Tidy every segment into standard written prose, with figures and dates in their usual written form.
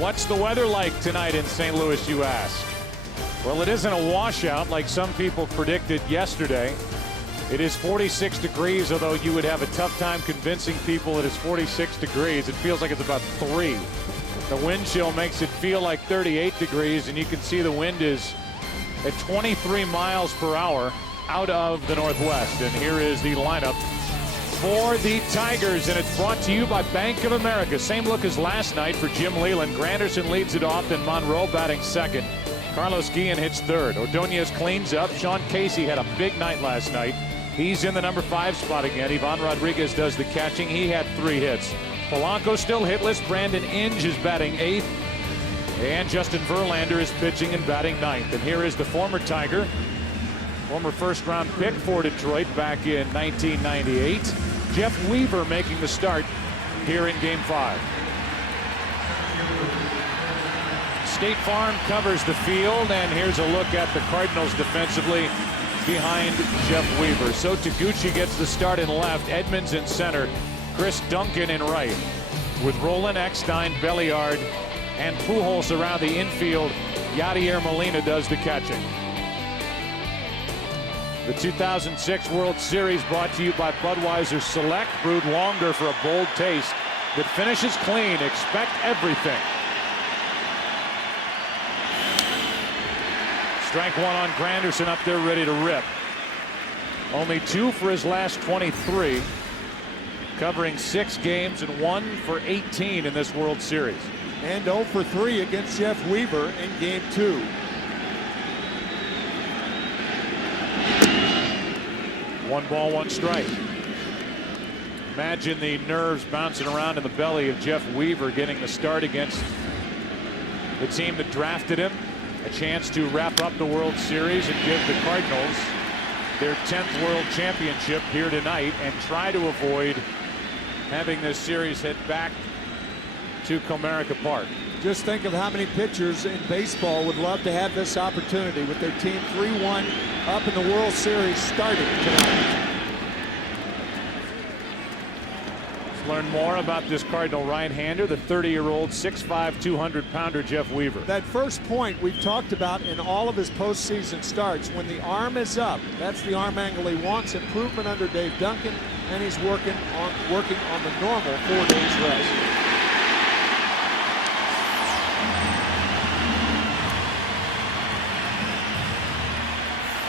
What's the weather like tonight in St. Louis, you ask? Well, it isn't a washout like some people predicted yesterday. It is 46 degrees, although you would have a tough time convincing people it is 46 degrees. It feels like it's about 3. The wind chill makes it feel like 38 degrees, and you can see the wind is at 23 miles per hour out of the northwest. And here is the lineup for the Tigers, and it's brought to you by Bank of America. Same look as last night for Jim Leyland. Granderson leads it off, then Monroe batting second. Carlos Guillen hits third. Ordonez cleans up. Sean Casey had a big night last night. He's in the number 5 spot again. Ivan Rodriguez does the catching. He had 3 hits. Polanco still hitless. Brandon Inge is batting 8th. And Justin Verlander is pitching and batting 9th. And here is the former Tiger, former first-round pick for Detroit back in 1998. Jeff Weaver making the start here in Game 5. State Farm covers the field, and here's a look at the Cardinals defensively behind Jeff Weaver. So Taguchi gets the start in left, Edmonds in center, Chris Duncan in right. With Roland, Eckstein, Belliard, and Pujols around the infield, Yadier Molina does the catching. The 2006 World Series brought to you by Budweiser Select, brewed longer for a bold taste that finishes clean. Expect everything. Strike 1 on Granderson up there ready to rip. Only 2 for his last 23. Covering 6 games and 1 for 18 in this World Series. And 0 for 3 against Jeff Weaver in Game 2. One ball, 1 strike. Imagine the nerves bouncing around in the belly of Jeff Weaver getting the start against the team that drafted him. A chance to wrap up the World Series and give the Cardinals their 10th World Championship here tonight and try to avoid having this series head back to Comerica Park. Just think of how many pitchers in baseball would love to have this opportunity with their team 3-1 up in the World Series starting tonight. Let's learn more about this Cardinal right-hander, the 30-year-old 6'5", 200-pounder Jeff Weaver. That first point we've talked about in all of his postseason starts. When the arm is up, that's the arm angle he wants. Improvement under Dave Duncan, and he's working on the normal 4 days rest.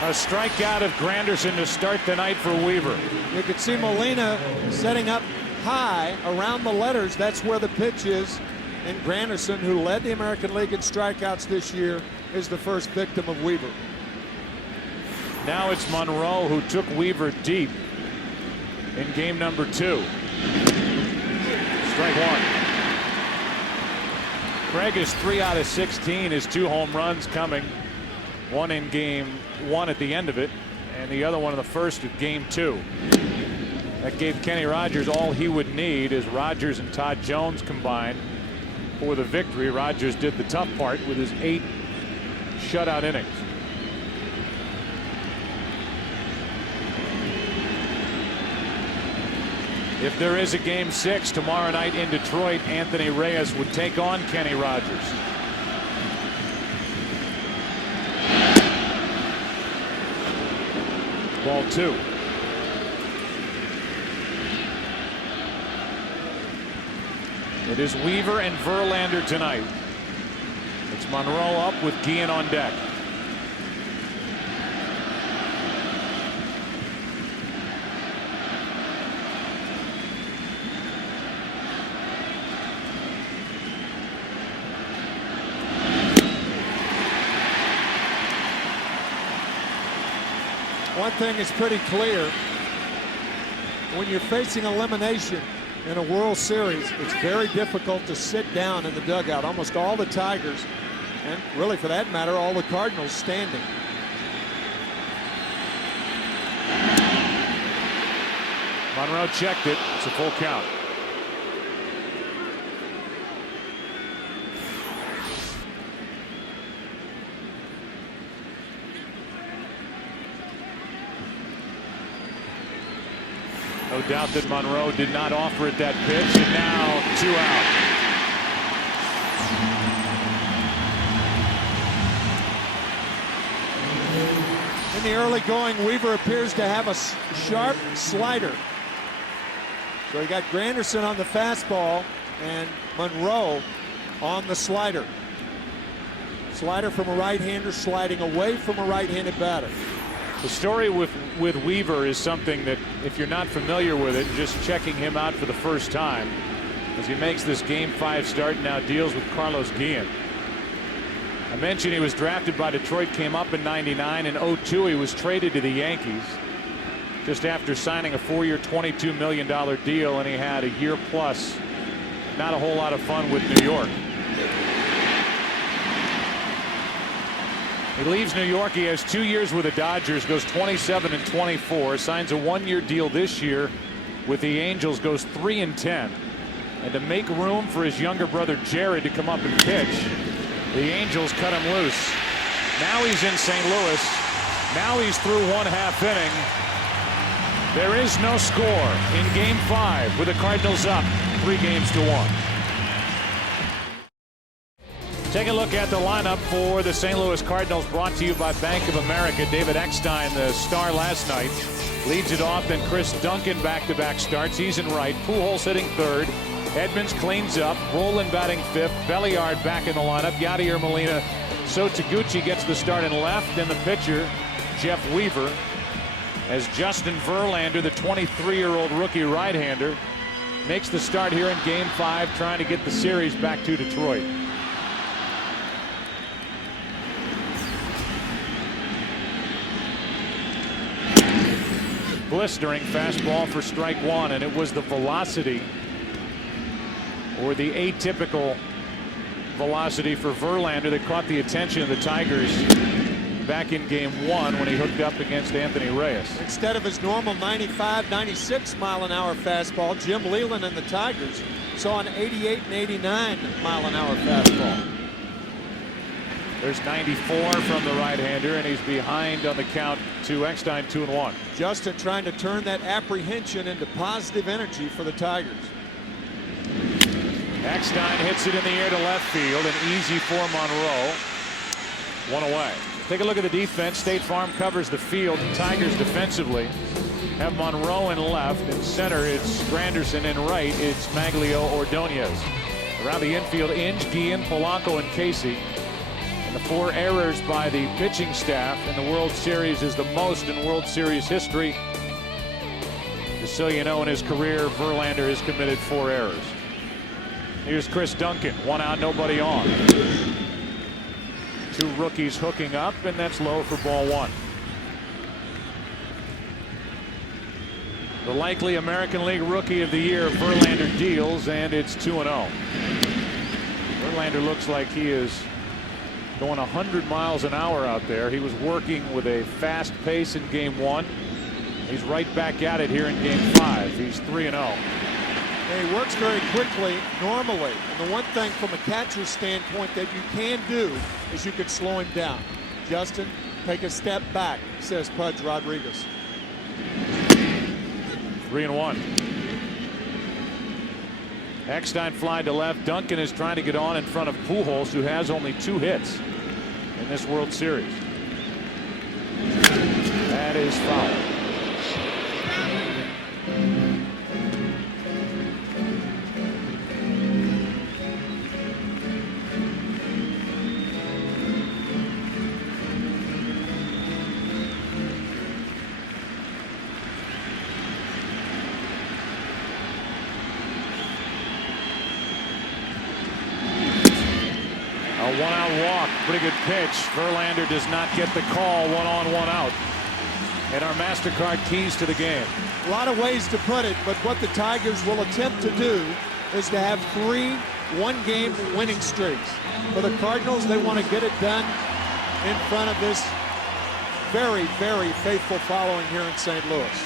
A strikeout of Granderson to start the night for Weaver. You can see Molina setting up high around the letters. That's where the pitch is. And Granderson, who led the American League in strikeouts this year, is the first victim of Weaver. Now it's Monroe who took Weaver deep in game number 2. Strike 1. Craig is 3 out of 16. His 2 home runs coming. One in game 1 at the end of it, and the other one in the first of game 2. That gave Kenny Rogers all he would need as Rogers and Todd Jones combined for the victory. Rogers did the tough part with his 8 shutout innings. If there is a game 6 tomorrow night in Detroit, Anthony Reyes would take on Kenny Rogers. Ball 2. It is Weaver and Verlander tonight. It's Monroe up with Guillen on deck. One thing is pretty clear. When you're facing elimination in a World Series, it's very difficult to sit down in the dugout. Almost all the Tigers, and really for that matter, all the Cardinals standing. Monroe checked it. It's a full count. No doubt that Monroe did not offer it that pitch, and now 2 out. early going. Weaver appears to have a sharp slider. So he got Granderson on the fastball and Monroe on the slider. Slider from a right-hander sliding away from a right-handed batter. The story with Weaver is something that, if you're not familiar with it, just checking him out for the first time, as he makes this Game 5 start and now deals with Carlos Guillen. I mentioned he was drafted by Detroit, came up in '99. In '02 he was traded to the Yankees just after signing a 4-year $22 million deal, and he had a year plus not a whole lot of fun with New York. He leaves New York. He has 2 years with the Dodgers, goes 27-24, signs a 1-year deal this year with the Angels, goes 3-10. And to make room for his younger brother Jared to come up and pitch, the Angels cut him loose. Now he's in St. Louis. Now he's through 1/2 inning. There is no score in Game 5 with the Cardinals up 3-1. Take a look at the lineup for the St. Louis Cardinals, brought to you by Bank of America. David Eckstein, the star last night, leads it off. Then Chris Duncan back-to-back starts. He's in right. Pujols hitting third. Edmonds cleans up. Roland batting fifth. Belliard back in the lineup. Yadier Molina. So Taguchi gets the start in left. And the pitcher, Jeff Weaver, as Justin Verlander, the 23-year-old rookie right-hander, makes the start here in Game 5, trying to get the series back to Detroit. Blistering fastball for strike one, and it was the velocity, or the atypical velocity for Verlander, that caught the attention of the Tigers back in Game 1 when he hooked up against Anthony Reyes. Instead of his normal 95, 96 mile an hour fastball, Jim Leyland and the Tigers saw an 88 and 89 mile an hour fastball. There's 94 from the right-hander, and he's behind on the count to Eckstein, 2-1. Justin trying to turn that apprehension into positive energy for the Tigers. Eckstein hits it in the air to left field, and easy for Monroe. One away. Take a look at the defense. State Farm covers the field. The Tigers defensively have Monroe in left. In center, it's Granderson. In right, it's Maglio Ordonez. Around the infield, Inge, Guillen, Polanco, and Casey. And the 4 errors by the pitching staff in the World Series is the most in World Series history. Just so you know, in his career, Verlander has committed 4 errors. Here's Chris Duncan. 1 out, nobody on. 2 rookies hooking up, and that's low for ball 1. The likely American League Rookie of the Year, Verlander, deals, and it's 2-0. Verlander looks like he is going 100 miles an hour out there. He was working with a fast pace in Game 1. He's right back at it here in Game 5. He's 3-0. He works very quickly normally. And the one thing from a catcher's standpoint that you can do is you can slow him down. Justin, take a step back, says Pudge Rodriguez. 3-1. Eckstein fly to left. Duncan is trying to get on in front of Pujols, who has only 2 hits in this World Series. That is foul. A 1-out walk, pretty good pitch. Verlander does not get the call. 1 on, 1 out. And our MasterCard keys to the game. A lot of ways to put it, but what the Tigers will attempt to do is to have 3 one-game winning streaks. For the Cardinals, they want to get it done in front of this very, very faithful following here in St. Louis.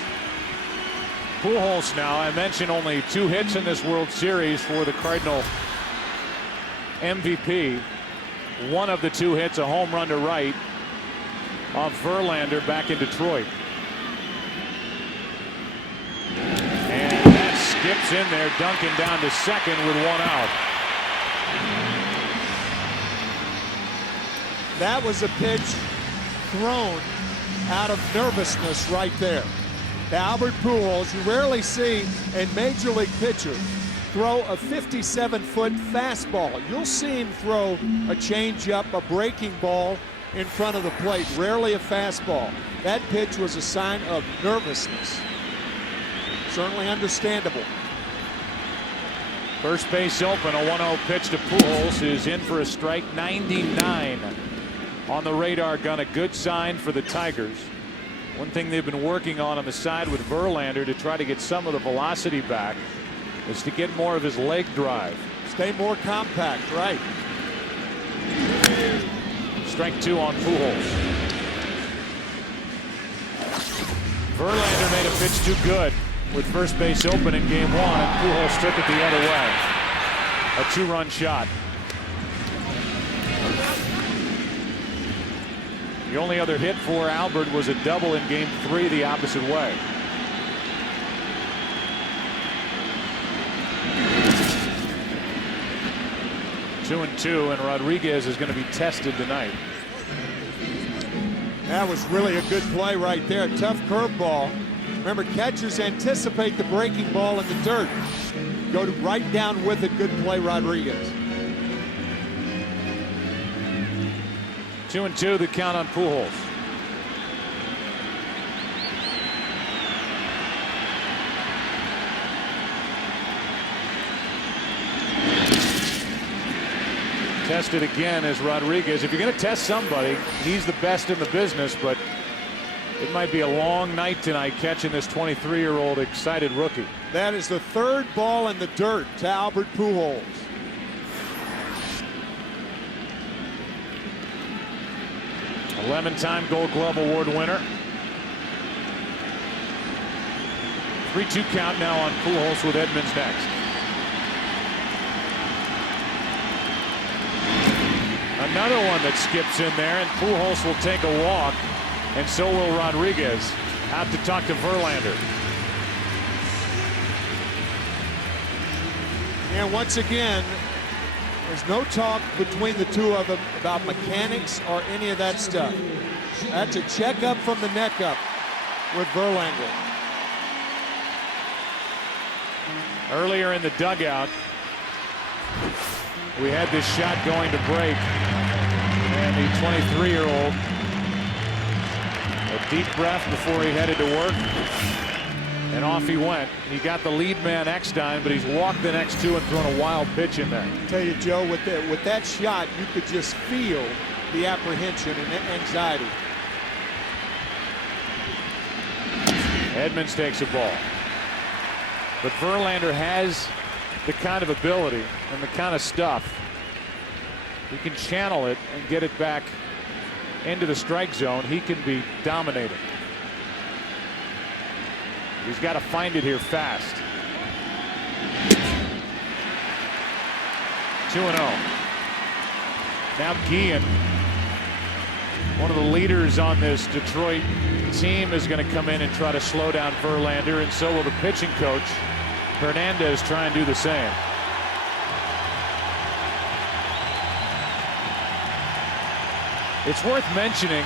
Pujols now, I mentioned only 2 hits in this World Series for the Cardinal MVP. One of the 2 hits, a home run to right off Verlander back in Detroit. And that skips in there. Duncan down to second with 1 out. That was a pitch thrown out of nervousness right there. To Albert Pujols, you rarely see a major league pitcher throw a 57-foot fastball. You'll see him throw a changeup, a breaking ball in front of the plate, rarely a fastball. That pitch was a sign of nervousness. Certainly understandable. First base open, a 1-0 pitch to Pujols is in for a strike. 99 on the radar gun, a good sign for the Tigers. One thing they've been working on the side with Verlander to try to get some of the velocity back is to get more of his leg drive. Stay more compact, right. Strike 2 on Pujols. Verlander made a pitch too good with first base open in game 1, and Pujols took it the other way. A 2-run shot. The only other hit for Albert was a double in game 3 the opposite way. Two and 2, and Rodriguez is going to be tested tonight. That was really a good play right there. Tough curveball. Remember, catchers anticipate the breaking ball in the dirt. Go right down with it. Good play, Rodriguez. 2 and 2, the count on Pujols. Tested again as Rodriguez. If you're going to test somebody, he's the best in the business, but it might be a long night tonight catching this 23-year-old excited rookie. That is the third ball in the dirt to Albert Pujols. A 11-time Gold Glove Award winner. 3-2 count now on Pujols with Edmonds next. Another one that skips in there, and Pujols will take a walk, and so will Rodriguez. Out to talk to Verlander. And once again, there's no talk between the two of them about mechanics or any of that stuff. That's a checkup from the neck up with Verlander. Earlier in the dugout, we had this shot going to break, and the 23-year-old, a deep breath before he headed to work, and off he went. He got the lead man Eckstein, but he's walked the next two and thrown a wild pitch in there. I tell you, Joe, with that shot, you could just feel the apprehension and anxiety. Edmonds takes a ball, but Verlander has the kind of ability and the kind of stuff. He can channel it and get it back into the strike zone. He can be dominating. He's got to find it here fast. 2-0. Now Guillen, one of the leaders on this Detroit team, is going to come in and try to slow down Verlander, and so will the pitching coach. Hernandez try and do the same. It's worth mentioning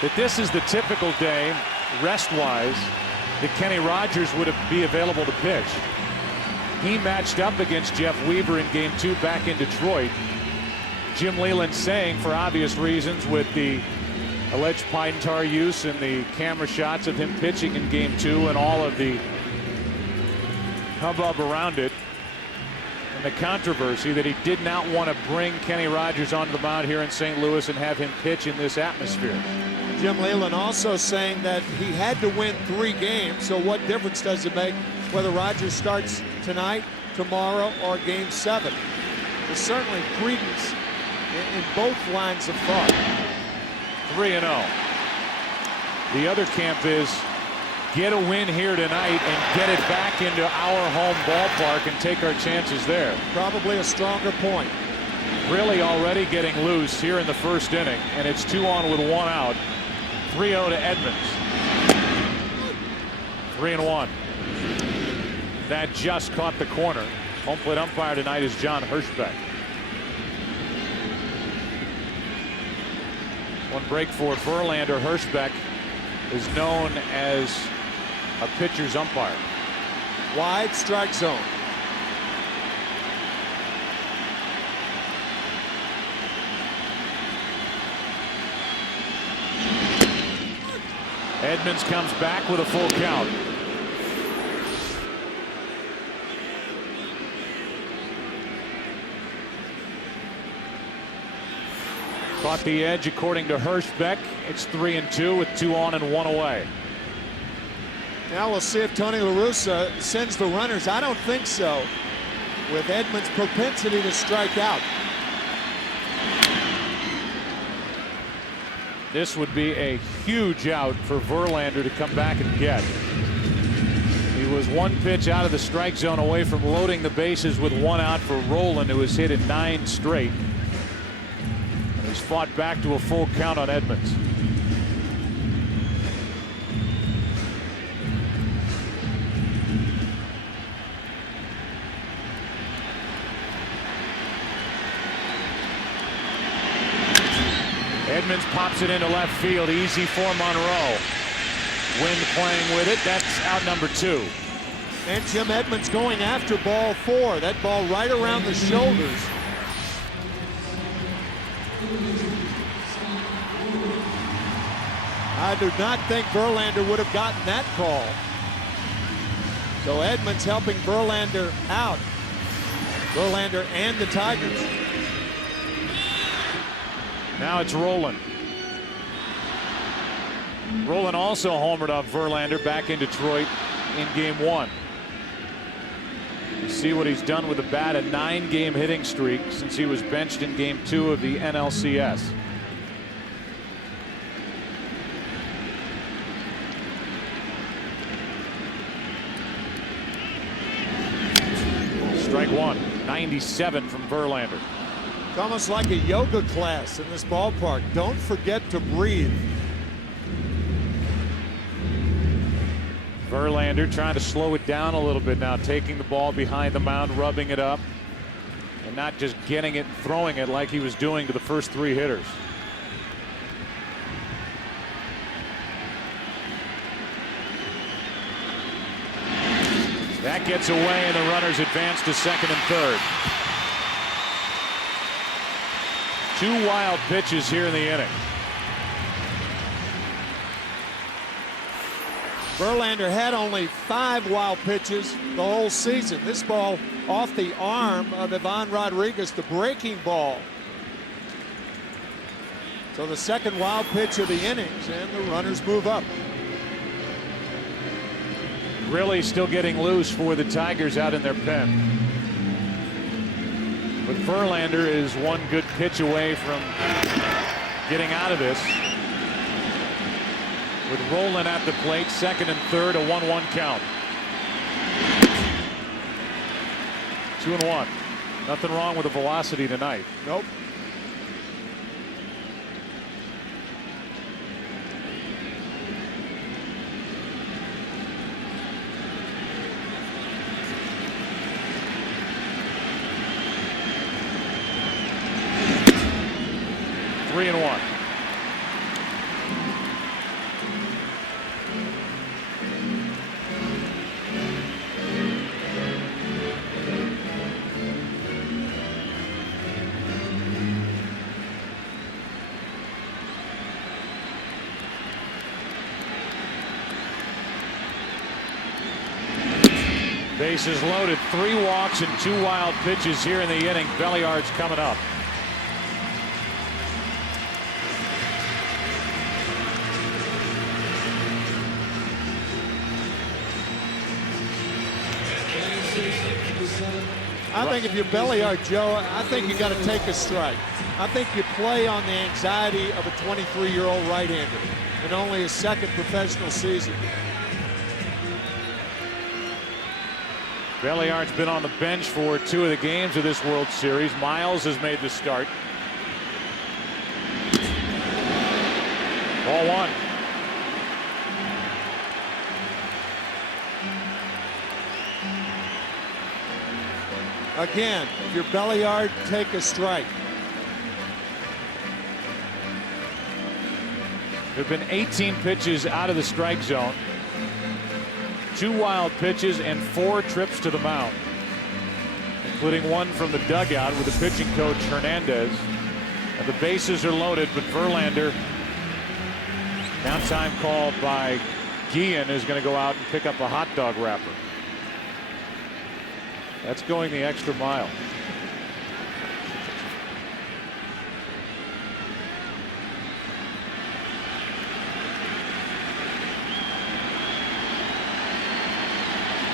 that this is the typical day, rest-wise, that Kenny Rogers would be available to pitch. He matched up against Jeff Weaver in Game 2 back in Detroit. Jim Leyland saying, for obvious reasons, with the alleged pine tar use and the camera shots of him pitching in Game 2 and all of the hubbub around it and the controversy, that he did not want to bring Kenny Rogers onto the mound here in St. Louis and have him pitch in this atmosphere. Jim Leyland also saying that he had to win 3 games, so what difference does it make whether Rogers starts tonight, tomorrow, or Game 7? There's certainly credence in both lines of thought. 3-0. The other camp is get a win here tonight and get it back into our home ballpark and take our chances there. Probably a stronger point. Really already getting loose here in the first inning, and it's 2 on with 1 out. 3-0 to Edmonds. 3-1. That just caught the corner. Home plate umpire tonight is John Hirschbeck. One break for Verlander. Hirschbeck is known as a pitcher's umpire. Wide strike zone. Edmonds comes back with a full count. Caught the edge according to Hirschbeck. It's 3-2 with 2 on and 1 away. Now we'll see if Tony La Russa sends the runners. I don't think so, with Edmonds' propensity to strike out. This would be a huge out for Verlander to come back and get. He was 1 pitch out of the strike zone away from loading the bases with 1 out for Rolen, who has hit in 9 straight. And he's fought back to a full count on Edmonds. Edmonds pops it into left field. Easy for Monroe. Wind playing with it. That's out number 2. And Jim Edmonds going after ball 4. That ball right around the shoulders. I do not think Verlander would have gotten that call. So Edmonds helping Verlander out. Verlander and the Tigers. Now it's Rolen. Rolen also homered off Verlander back in Detroit in game 1. You see what he's done with the bat, a 9-game hitting streak since he was benched in game 2 of the NLCS. Strike 1, 97 from Verlander. It's almost like a yoga class in this ballpark. Don't forget to breathe. Verlander trying to slow it down a little bit now, taking the ball behind the mound, rubbing it up, and not just getting it and throwing it like he was doing to the first 3 hitters. That gets away, and the runners advance to second and third. 2 wild pitches here in the inning. Verlander had only 5 wild pitches the whole season. This ball off the arm of Ivan Rodriguez, the breaking ball. So the second wild pitch of the innings, and the runners move up. Really still getting loose for the Tigers out in their pen. But Verlander is 1 good pitch away from getting out of this. With Rolen at the plate, second and third, a 1-1 count. 2-1. Nothing wrong with the velocity tonight. Nope. Three and 1. Bases loaded, 3 walks and 2 wild pitches here in the inning. Belliard's coming up. I think if you're Belliard, Joe, I think you got to take a strike. I think you play on the anxiety of a 23-year-old right-hander in only his 2nd professional season. Belliard's been on the bench for 2 of the games of this World Series. Miles has made the start. Ball 1. Again, if you're Belliard, take a strike. There have been 18 pitches out of the strike zone, 2 wild pitches, and 4 trips to the mound, including one from the dugout with the pitching coach Hernandez. And the bases are loaded, but Verlander, now time called by Guillen, is going to go out and pick up a hot dog wrapper. That's going the extra mile.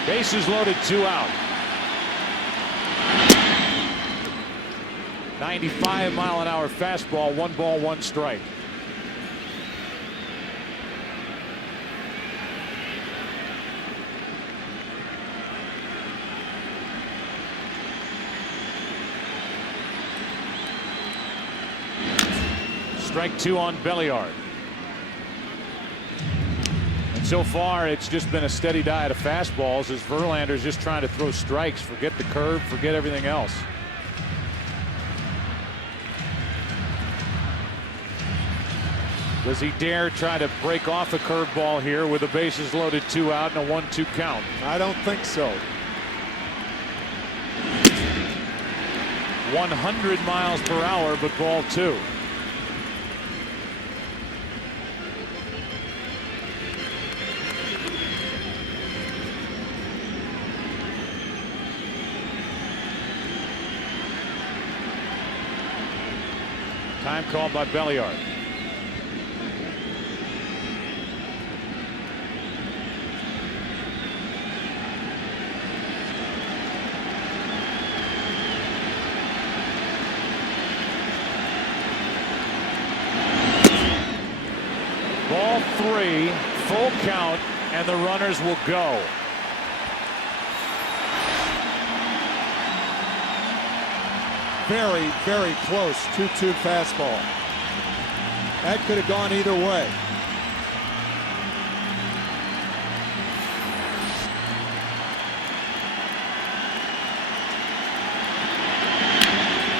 Bases loaded, 2 out. 95-mile-an-hour fastball, 1 ball, 1 strike. Strike 2 on Belliard. And so far, it's just been a steady diet of fastballs as Verlander's just trying to throw strikes. Forget the curve, forget everything else. Does he dare try to break off a curveball here with the bases loaded, 2 out and a 1-2 count? I don't think so. 100 miles per hour, but ball 2. Time called by Belliard. Ball 3, full count, and the runners will go. Very, very close 2-2 fastball. That could have gone either way.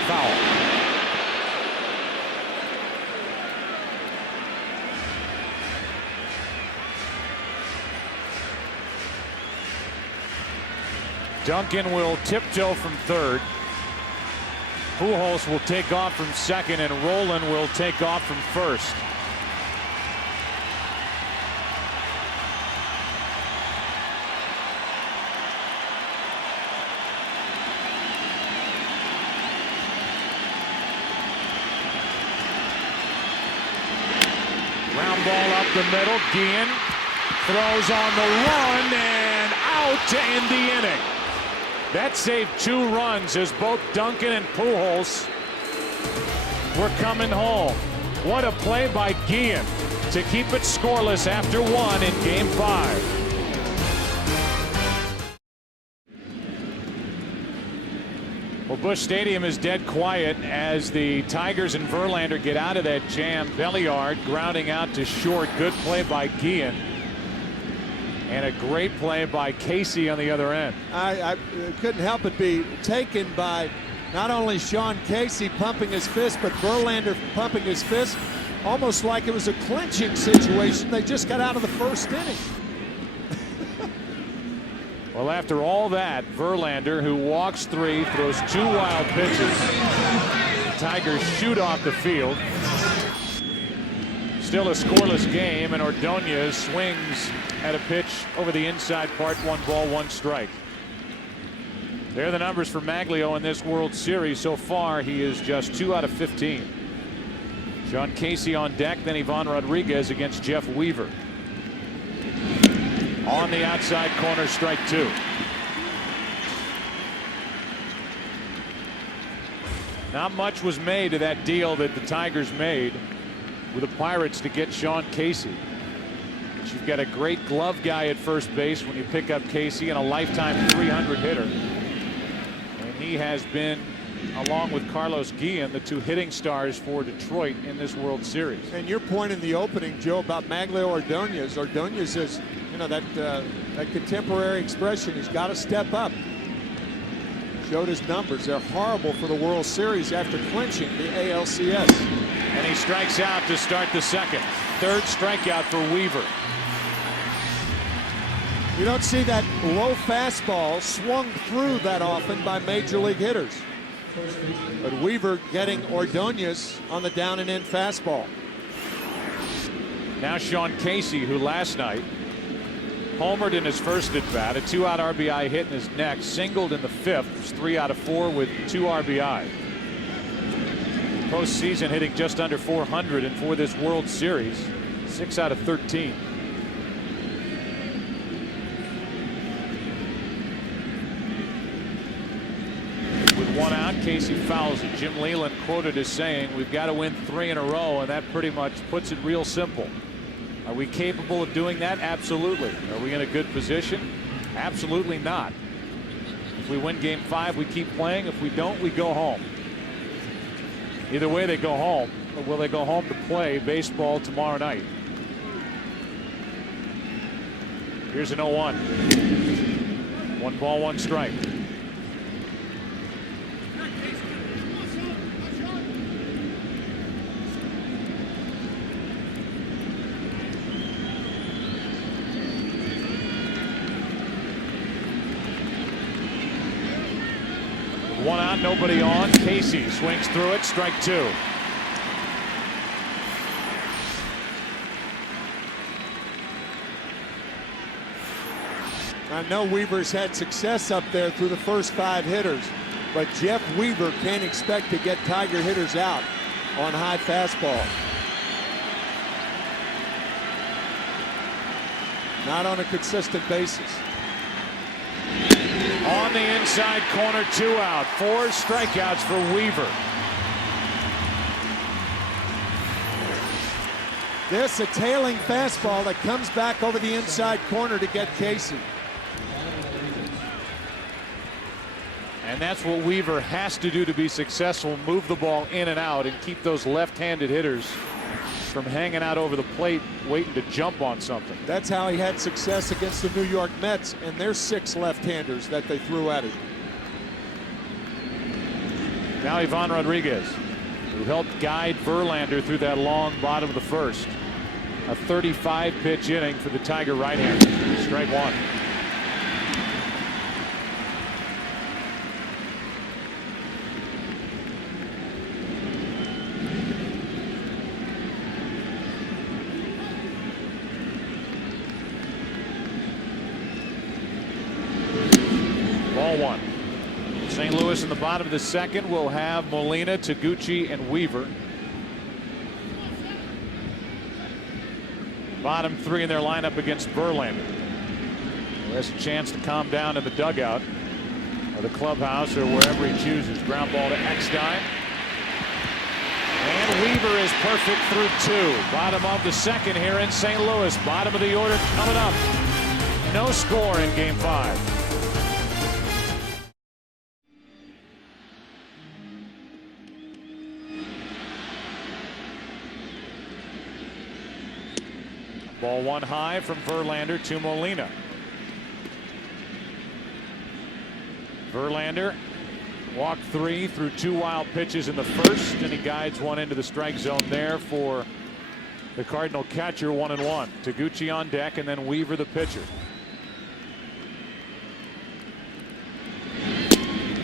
Foul. Duncan will tiptoe from third. Pujols will take off from second, and Rolen will take off from first. Ground ball up the middle. Guillen throws on the run and out to end the inning. That saved 2 runs as both Duncan and Pujols were coming home. What a play by Guillen to keep it scoreless after 1 in Game 5. Well, Busch Stadium is dead quiet as the Tigers and Verlander get out of that jam. Belliard grounding out to short. Good play by Guillen. And a great play by Casey on the other end. I couldn't help but be taken by not only Sean Casey pumping his fist, but Verlander pumping his fist, almost like it was a clinching situation. They just got out of the first inning. Well, after all that, Verlander, who walks 3, throws 2 wild pitches. The Tigers shoot off the field. Still a scoreless game, and Ordonez swings at a pitch over the inside part. 1 ball, 1 strike. There are the numbers for Maglio in this World Series. So far, he is just 2 out of 15. Sean Casey on deck, then Ivan Rodriguez against Jeff Weaver. On the outside corner, strike 2. Not much was made of that deal that the Tigers made with the Pirates to get Sean Casey. But you've got a great glove guy at first base when you pick up Casey, and a lifetime 300 hitter. And he has been, along with Carlos Guillen, the 2 hitting stars for Detroit in this World Series. And your point in the opening, Joe, about Maglio Ordonez. Ordonez is, you know, that contemporary expression. He's got to step up. Showed his numbers. They're horrible for the World Series after clinching the ALCS. And he strikes out to start the second. third strikeout for Weaver. You don't see that low fastball swung through that often by major league hitters. But Weaver getting Ordonez on the down and in fastball. Now Sean Casey, who last night homered in his first at bat, a 2-out RBI hit in his neck, singled in the fifth, was 3 out of 4 with 2 RBI. Postseason hitting just under 400, and for this World Series, 6 out of 13. With 1 out, Casey fouls it. Jim Leyland quoted as saying, "We've got to win 3 in a row," and that pretty much puts it real simple. Are we capable of doing that? Absolutely. Are we in a good position? Absolutely not. If we win game 5, we keep playing. If we don't, we go home. Either way, they go home. Or will they go home to play baseball tomorrow night? Here's an 0-1. 1 ball, 1 strike. One out, nobody on. Casey swings through it, strike 2. I know Weaver's had success up there through the first 5 hitters, but Jeff Weaver can't expect to get Tiger hitters out on high fastball. Not on a consistent basis. On the inside corner, 2 out. 4 strikeouts for Weaver. This a tailing fastball that comes back over the inside corner to get Casey. And that's what Weaver has to do to be successful. Move the ball in and out and keep those left-handed hitters from hanging out over the plate waiting to jump on something. That's how he had success against the New York Mets and their 6 left-handers that they threw at him. Now Ivan Rodriguez, who helped guide Verlander through that long bottom of the first. A 35-pitch inning for the Tiger right-hander. Strike 1. Ball 1. St. Louis in the bottom of the second will have Molina, Taguchi, and Weaver. Bottom 3 in their lineup against Verlander. Has a chance to calm down in the dugout or the clubhouse or wherever he chooses. Ground ball to Eckstein. And Weaver is perfect through 2. Bottom of the second here in St. Louis. Bottom of the order coming up. No score in game 5. Ball 1 high from Verlander to Molina. Verlander walked 3 through 2 wild pitches in the first, and he guides one into the strike zone there for the Cardinal catcher. 1-1. Taguchi on deck, and then Weaver the pitcher.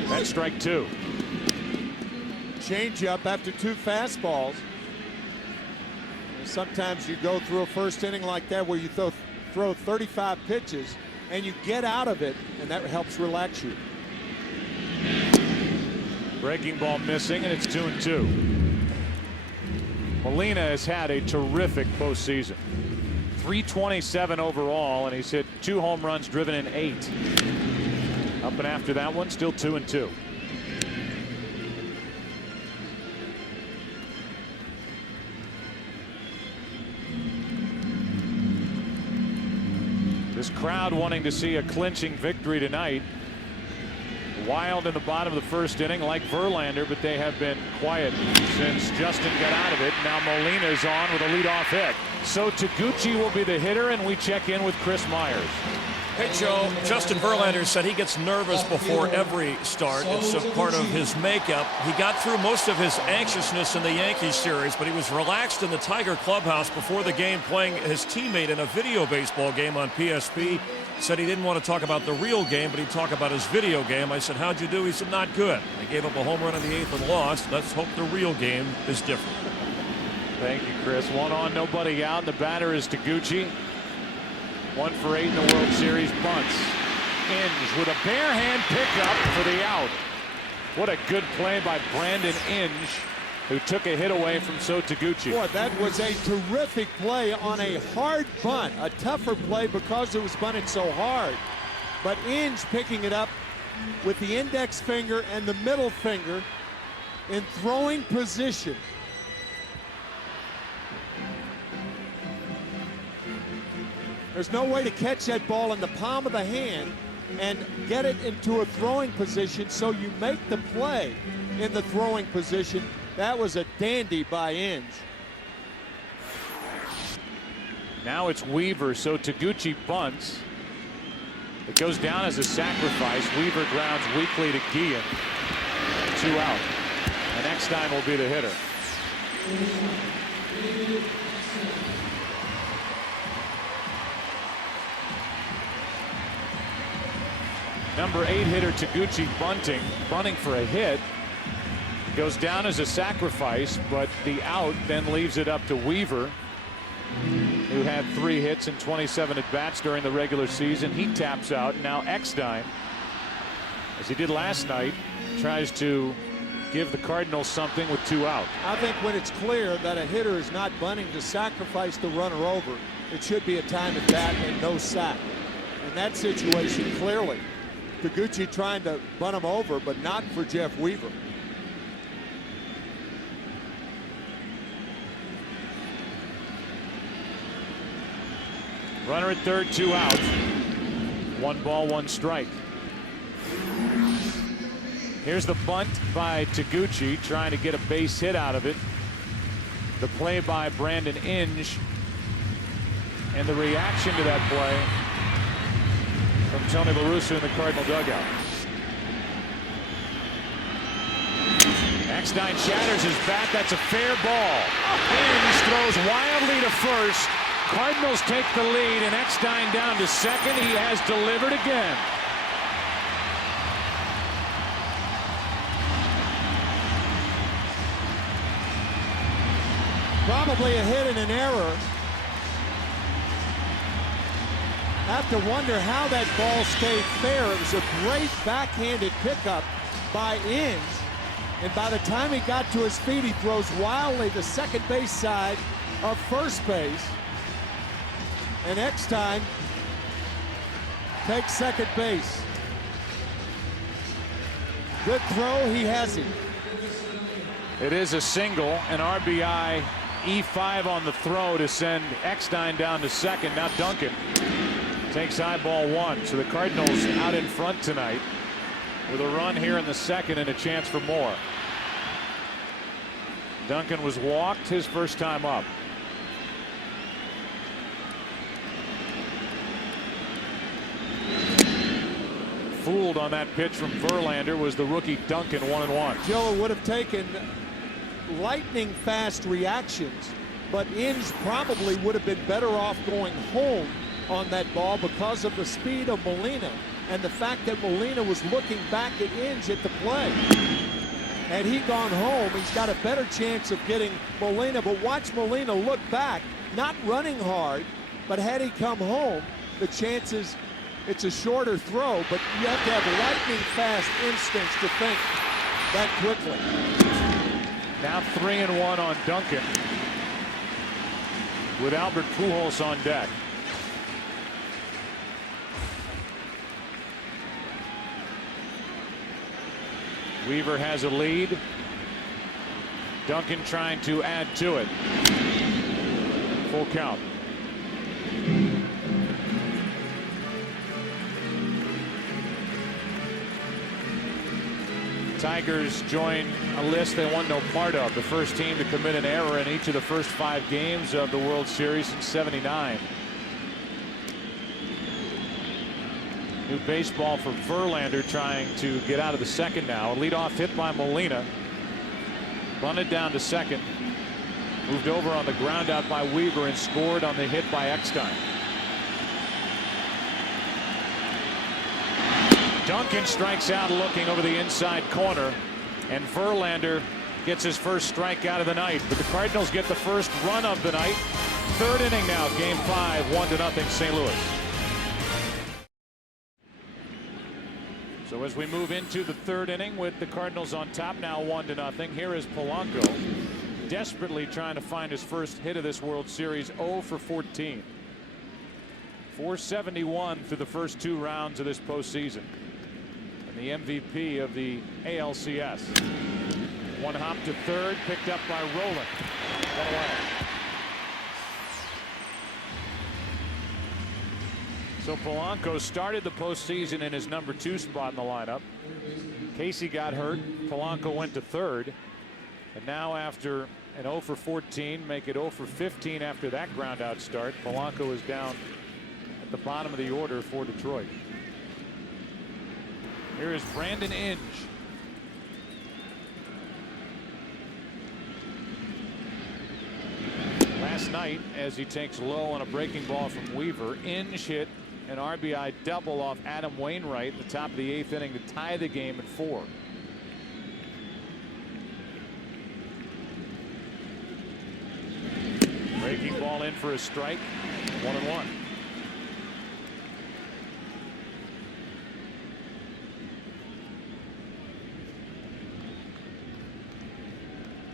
That's strike 2. Change up after 2 fastballs. Sometimes you go through a first inning like that where you throw 35 pitches and you get out of it, and that helps relax you. Breaking ball missing, and it's 2-2. Molina has had a terrific postseason. 327 overall, and he's hit 2 home runs, driven in 8. Up and after that one, still 2-2. This crowd wanting to see a clinching victory tonight. Wild in the bottom of the first inning like Verlander, but they have been quiet since Justin got out of it. Now Molina is on with a leadoff hit. So Taguchi will be the hitter, and we check in with Chris Myers. Hey, Joe, Justin Verlander said he gets nervous before every start. It's a part of his makeup. He got through most of his anxiousness in the Yankees series, but he was relaxed in the Tiger clubhouse before the game playing his teammate in a video baseball game on PSP. Said he didn't want to talk about the real game, but he'd talk about his video game. I said, how'd you do? He said, not good. I gave up a home run in the 8th and lost. Let's hope the real game is different. Thank you, Chris. 1 on, nobody out. The batter is Taguchi. 1 for 8 in the World Series. Bunts. Inge with a bare hand pickup for the out. What a good play by Brandon Inge, who took a hit away from Taguchi. Boy, that was a terrific play on a hard bunt. A tougher play because it was bunted so hard. But Inge picking it up with the index finger and the middle finger in throwing position. There's no way to catch that ball in the palm of the hand and get it into a throwing position so you make the play in the throwing position. That was a dandy by Inge. Now it's Weaver, so Taguchi bunts. It goes down as a sacrifice. Weaver grounds weakly to Guillen. 2 out. The next time will be the hitter. Number 8 hitter Taguchi bunting for a hit. Goes down as a sacrifice, but the out then leaves it up to Weaver, who had 3 hits and 27 at-bats during the regular season. He taps out. Now Eckstein, as he did last night, tries to give the Cardinals something with 2 out. I think when it's clear that a hitter is not bunting to sacrifice the runner over, it should be a time at bat and no sack. In that situation, clearly, Taguchi trying to bunt him over, but not for Jeff Weaver. Runner at third, 2 out. 1 ball, 1 strike. Here's the bunt by Taguchi, trying to get a base hit out of it. The play by Brandon Inge. And the reaction to that play from Tony La Russa in the Cardinal dugout. Eckstein shatters his bat. That's a fair ball. Inge throws wildly to first. Cardinals take the lead, and Eckstein down to second. He has delivered again. Probably a hit and an error. Have to wonder how that ball stayed fair. It was a great backhanded pickup by Inge. And by the time he got to his feet, he throws wildly to second base side of first base. And Eckstein takes second base. Good throw, he has him. It is a single, an RBI E5 on the throw to send Eckstein down to second. Now Duncan takes eyeball 1. So the Cardinals out in front tonight with a run here in the second and a chance for more. Duncan was walked his first time up. Fooled on that pitch from Verlander was the rookie Duncan. 1-1. Joe would have taken lightning fast reactions, but Inge probably would have been better off going home on that ball because of the speed of Molina and the fact that Molina was looking back at Inge at the play. Had he gone home, he's got a better chance of getting Molina, but watch Molina look back, not running hard, but had he come home, the chances, it's a shorter throw, but you have to have lightning fast instincts to think that quickly. Now 3-1 on Duncan with Albert Pujols on deck. Weaver has a lead. Duncan trying to add to it. Full count. Tigers join a list they want no part of. The first team to commit an error in each of the first 5 games of the World Series since '79. New baseball for Verlander, trying to get out of the second now. A leadoff hit by Molina. Bunted down to second. Moved over on the ground out by Weaver and scored on the hit by Eckstein. Duncan strikes out looking over the inside corner, and Verlander gets his first strikeout of the night. But the Cardinals get the first run of the night. Third inning now, game 5, 1-0 St. Louis. So as we move into the third inning with the Cardinals on top now 1-0, here is Polanco, desperately trying to find his first hit of this World Series. 0 for 14. 471 through the first 2 rounds of this postseason. And the MVP of the ALCS. One hop to third, picked up by Rowland. One away. So Polanco started the postseason in his number 2 spot in the lineup. Casey got hurt. Polanco went to third. And now after an 0 for 14, make it 0 for 15 after that ground out start, Polanco is down at the bottom of the order for Detroit. Here is Brandon Inge. Last night, as he takes low on a breaking ball from Weaver, Inge hit an RBI double off Adam Wainwright at the top of the 8th inning to tie the game at 4. Breaking ball in for a strike. 1-1.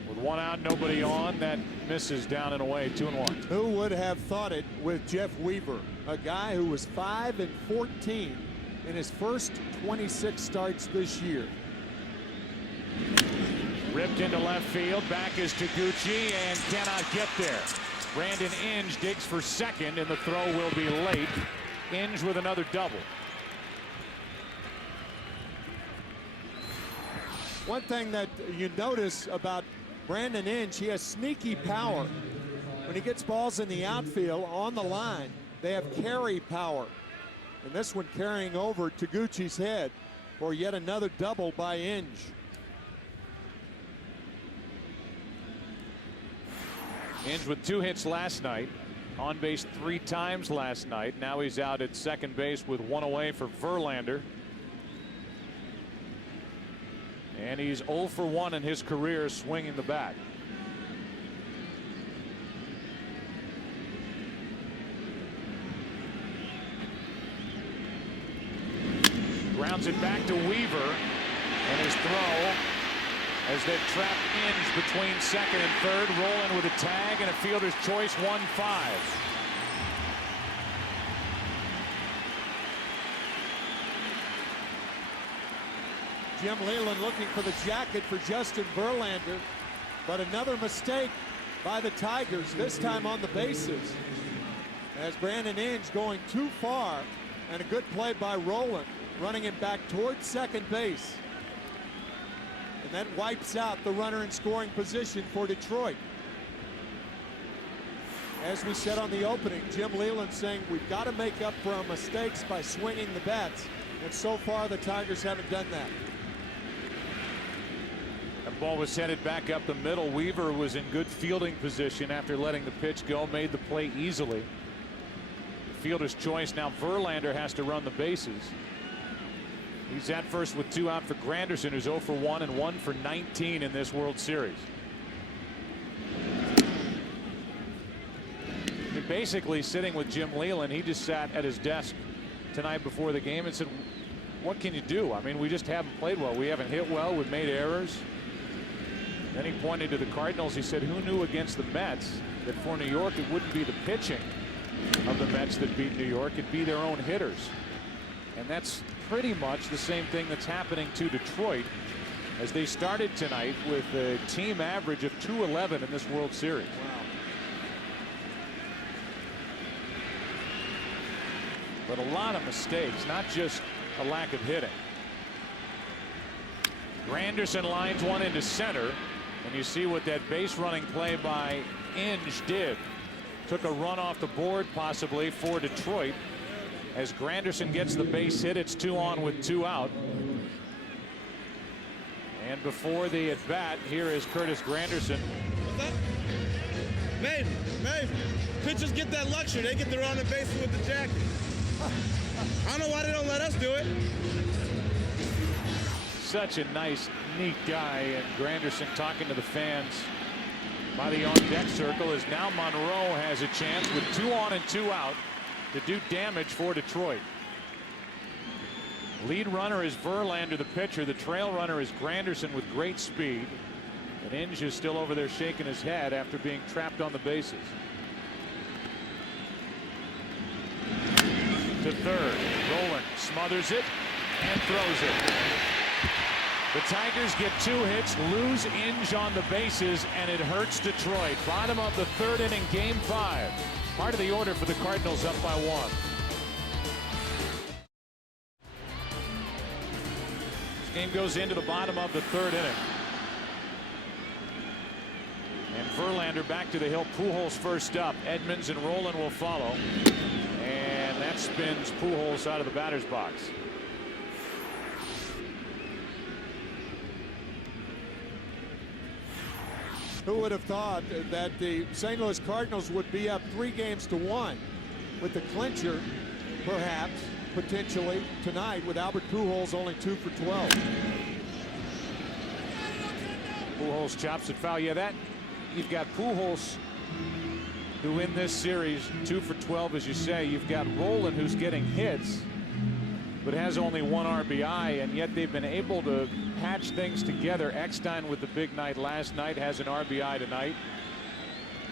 With 1 out, nobody on, that misses down and away. 2-1. Who would have thought it with Jeff Weaver, a guy who was 5 and 14 in his first 26 starts this year. Ripped into left field. Back is Taguchi and cannot get there. Brandon Inge digs for second, and the throw will be late. Inge with another double. One thing that you notice about Brandon Inge, he has sneaky power. When he gets balls in the outfield on the line, they have carry power. And this one carrying over Taguchi's head for yet another double by Inge. Inge with 2 hits last night. On base 3 times last night. Now he's out at second base with 1 away for Verlander. And he's 0 for 1 in his career swinging the bat. Grounds it back to Weaver, and his throw as they've trapped Inge between second and third. Rolling with a tag and a fielder's choice. 1-5. Jim Leyland looking for the jacket for Justin Verlander, but another mistake by the Tigers, this time on the bases, as Brandon Inge going too far, and a good play by Rowland, running him back towards second base. And that wipes out the runner in scoring position for Detroit. As we said on the opening, Jim Leyland saying we've got to make up for our mistakes by swinging the bats, and so far the Tigers haven't done that. That ball was headed back up the middle. Weaver was in good fielding position after letting the pitch go, made the play easily. Fielder's choice. Now Verlander has to run the bases. He's at first with 2 out for Granderson, who's 0 for 1 and 1 for 19 in this World Series. You're basically sitting with Jim Leyland. He just sat at his desk tonight before the game and said, what can you do? I mean, we just haven't played well. We haven't hit well. We've made errors. Then he pointed to the Cardinals. He said, who knew against the Mets that for New York it wouldn't be the pitching of the Mets that beat New York, it'd be their own hitters. And that's pretty much the same thing that's happening to Detroit, as they started tonight with a team average of .211 in this World Series. Wow. But a lot of mistakes, not just a lack of hitting. Granderson lines one into center, and you see what that base running play by Inge did. Took a run off the board possibly for Detroit, As Granderson gets the base hit, it's 2 on with 2 out. And before the at bat, here is Curtis Granderson. What's that? Maybe. Pitchers get that luxury. They get to run the bases with the jacket. I don't know why they don't let us do it. Such a nice, neat guy. And Granderson talking to the fans by the on-deck circle as now Monroe has a chance with 2 on and 2 out to do damage for Detroit. Lead runner is Verlander, the pitcher. The trail runner is Granderson with great speed. And Inge is still over there shaking his head after being trapped on the bases. To third. Roland smothers it and throws it. The Tigers get 2 hits, lose Inge on the bases, and it hurts Detroit. Bottom of the 3rd inning, game 5. Part of the order for the Cardinals, up by 1. This game goes into the bottom of the 3rd inning. And Verlander back to the hill. Pujols first up. Edmonds and Roland will follow. And that spins Pujols out of the batter's box. Who would have thought that the St. Louis Cardinals would be up 3-1 with the clincher, perhaps, potentially, tonight with Albert Pujols only 2 for 12. Pujols chops it foul. Yeah, that you've got Pujols, who in this series 2 for 12, as you say. You've got Roland, who's getting hits, but has only 1 RBI, and yet they've been able to patch things together. Eckstein with the big night last night has an RBI tonight.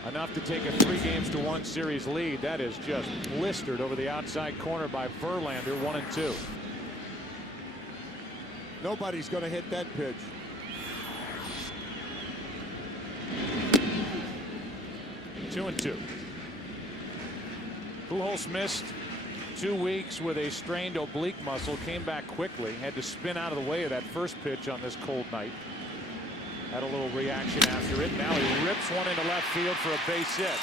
Enough to take a 3-1 series lead. That is just blistered over the outside corner by Verlander. 1 and 2. Nobody's going to hit that pitch. Two and 2. Pujols missed 2 weeks with a strained oblique muscle. Came back quickly. Had to spin out of the way of that first pitch on this cold night. Had a little reaction after it. Now he rips one into left field for a base hit.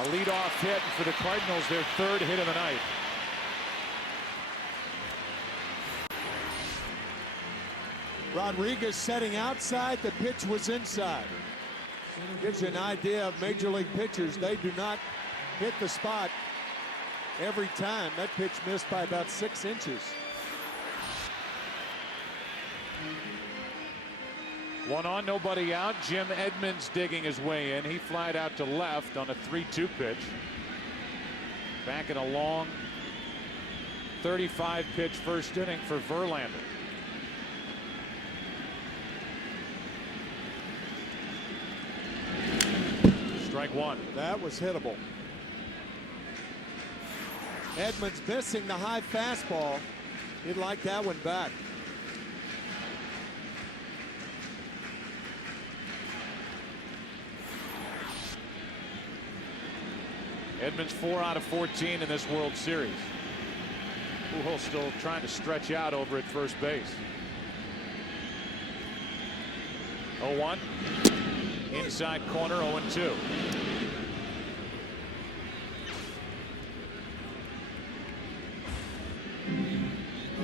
A leadoff hit for the Cardinals, their 3rd hit of the night. Rodriguez setting outside. The pitch was inside. Gives you an idea of major league pitchers. They do not hit the spot every time. That pitch missed by about 6 inches. 1 on, nobody out. Jim Edmonds digging his way in. He flied out to left on a 3-2 pitch. Back in a long 35 pitch first inning for Verlander. Strike 1. That was hittable. Edmonds missing the high fastball. He'd like that one back. Edmonds 4 out of 14 in this World Series. Pujols still trying to stretch out over at first base. 0-1. Inside corner, 0-2.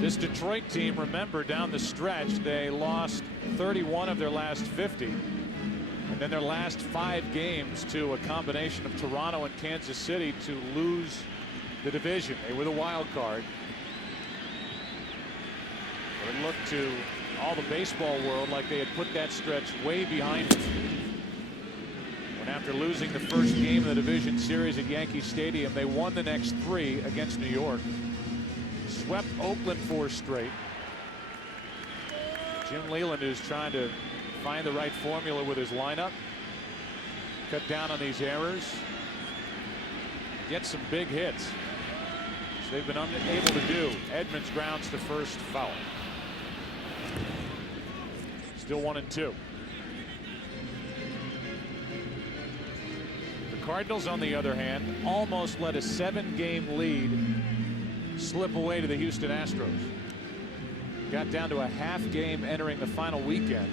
This Detroit team, remember, down the stretch, they lost 31 of their last 50. And then their last 5 games to a combination of Toronto and Kansas City to lose the division. They were the wild card. It looked to all the baseball world like they had put that stretch way behind them. When after losing the first game of the division series at Yankee Stadium, they won the next 3 against New York. Swept Oakland 4 straight. Jim Leland is trying to find the right formula with his lineup. Cut down on these errors. Get some big hits. So they've been unable to do. Edmonds grounds to first, foul. Still 1 and 2. The Cardinals, on the other hand, almost let a 7-game lead slip away to the Houston Astros. Got down to a half game entering the final weekend.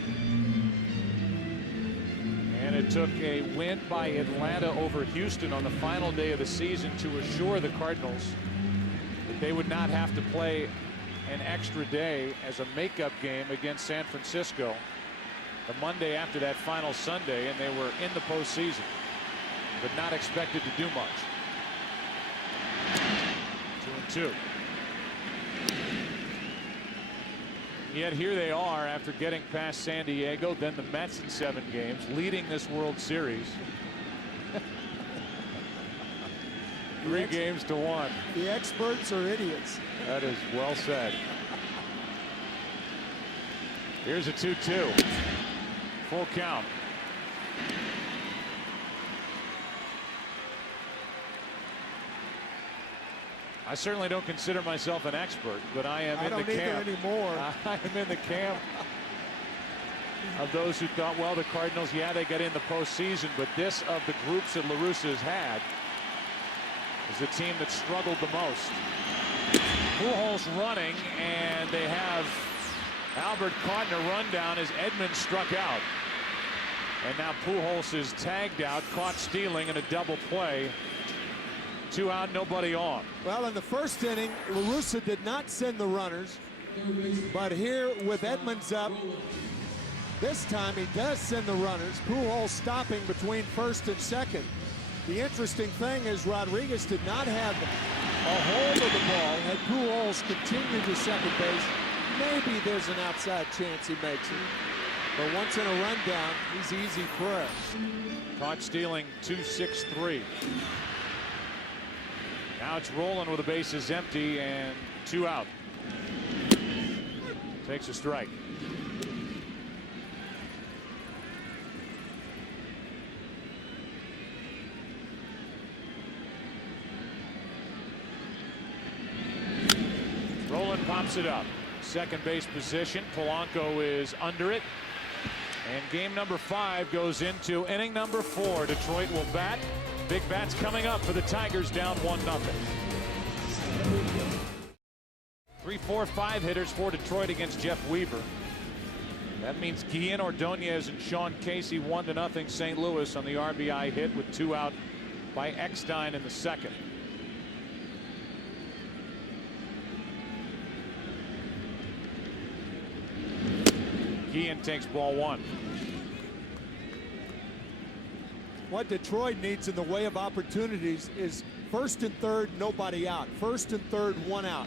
And it took a win by Atlanta over Houston on the final day of the season to assure the Cardinals they would not have to play an extra day as a makeup game against San Francisco the Monday after that final Sunday, and they were in the postseason, but not expected to do much. 2-2. Yet here they are after getting past San Diego, then the Mets in 7 games, leading this World Series. 3 games to 1. The experts are idiots. That is well said. Here's a 2-2. Full count. I certainly don't consider myself an expert, but I am in the camp. Anymore. I am in the camp of those who thought, well, the Cardinals, yeah, they get in the postseason, but this of the groups that La Russa has had is the team that struggled the most. Pujols running, and they have Albert caught in a rundown as Edmonds struck out. And now Pujols is tagged out, caught stealing in a double play. 2 out, nobody on. Well, in the first inning, La Russa did not send the runners, but here with Edmonds up, this time he does send the runners. Pujols stopping between first and second. The interesting thing is Rodriguez did not have a hold of the ball. Had Pujols continued to second base, maybe there's an outside chance he makes it. But once in a rundown, he's easy prey. Caught stealing 2-6-3. Now it's rolling with the bases empty and 2 out. Takes a strike. Roland pops it up. Second base position. Polanco is under it. And game number 5 goes into inning number 4. Detroit will bat. Big bats coming up for the Tigers, down 1-0. 3, 4, 5 hitters for Detroit against Jeff Weaver. That means Guillen, Ordonez, and Sean Casey 1-0 St. Louis on the RBI hit with 2 out by Eckstein in the second. Guillen takes ball 1. What Detroit needs in the way of opportunities is first and third, nobody out. First and third, 1 out.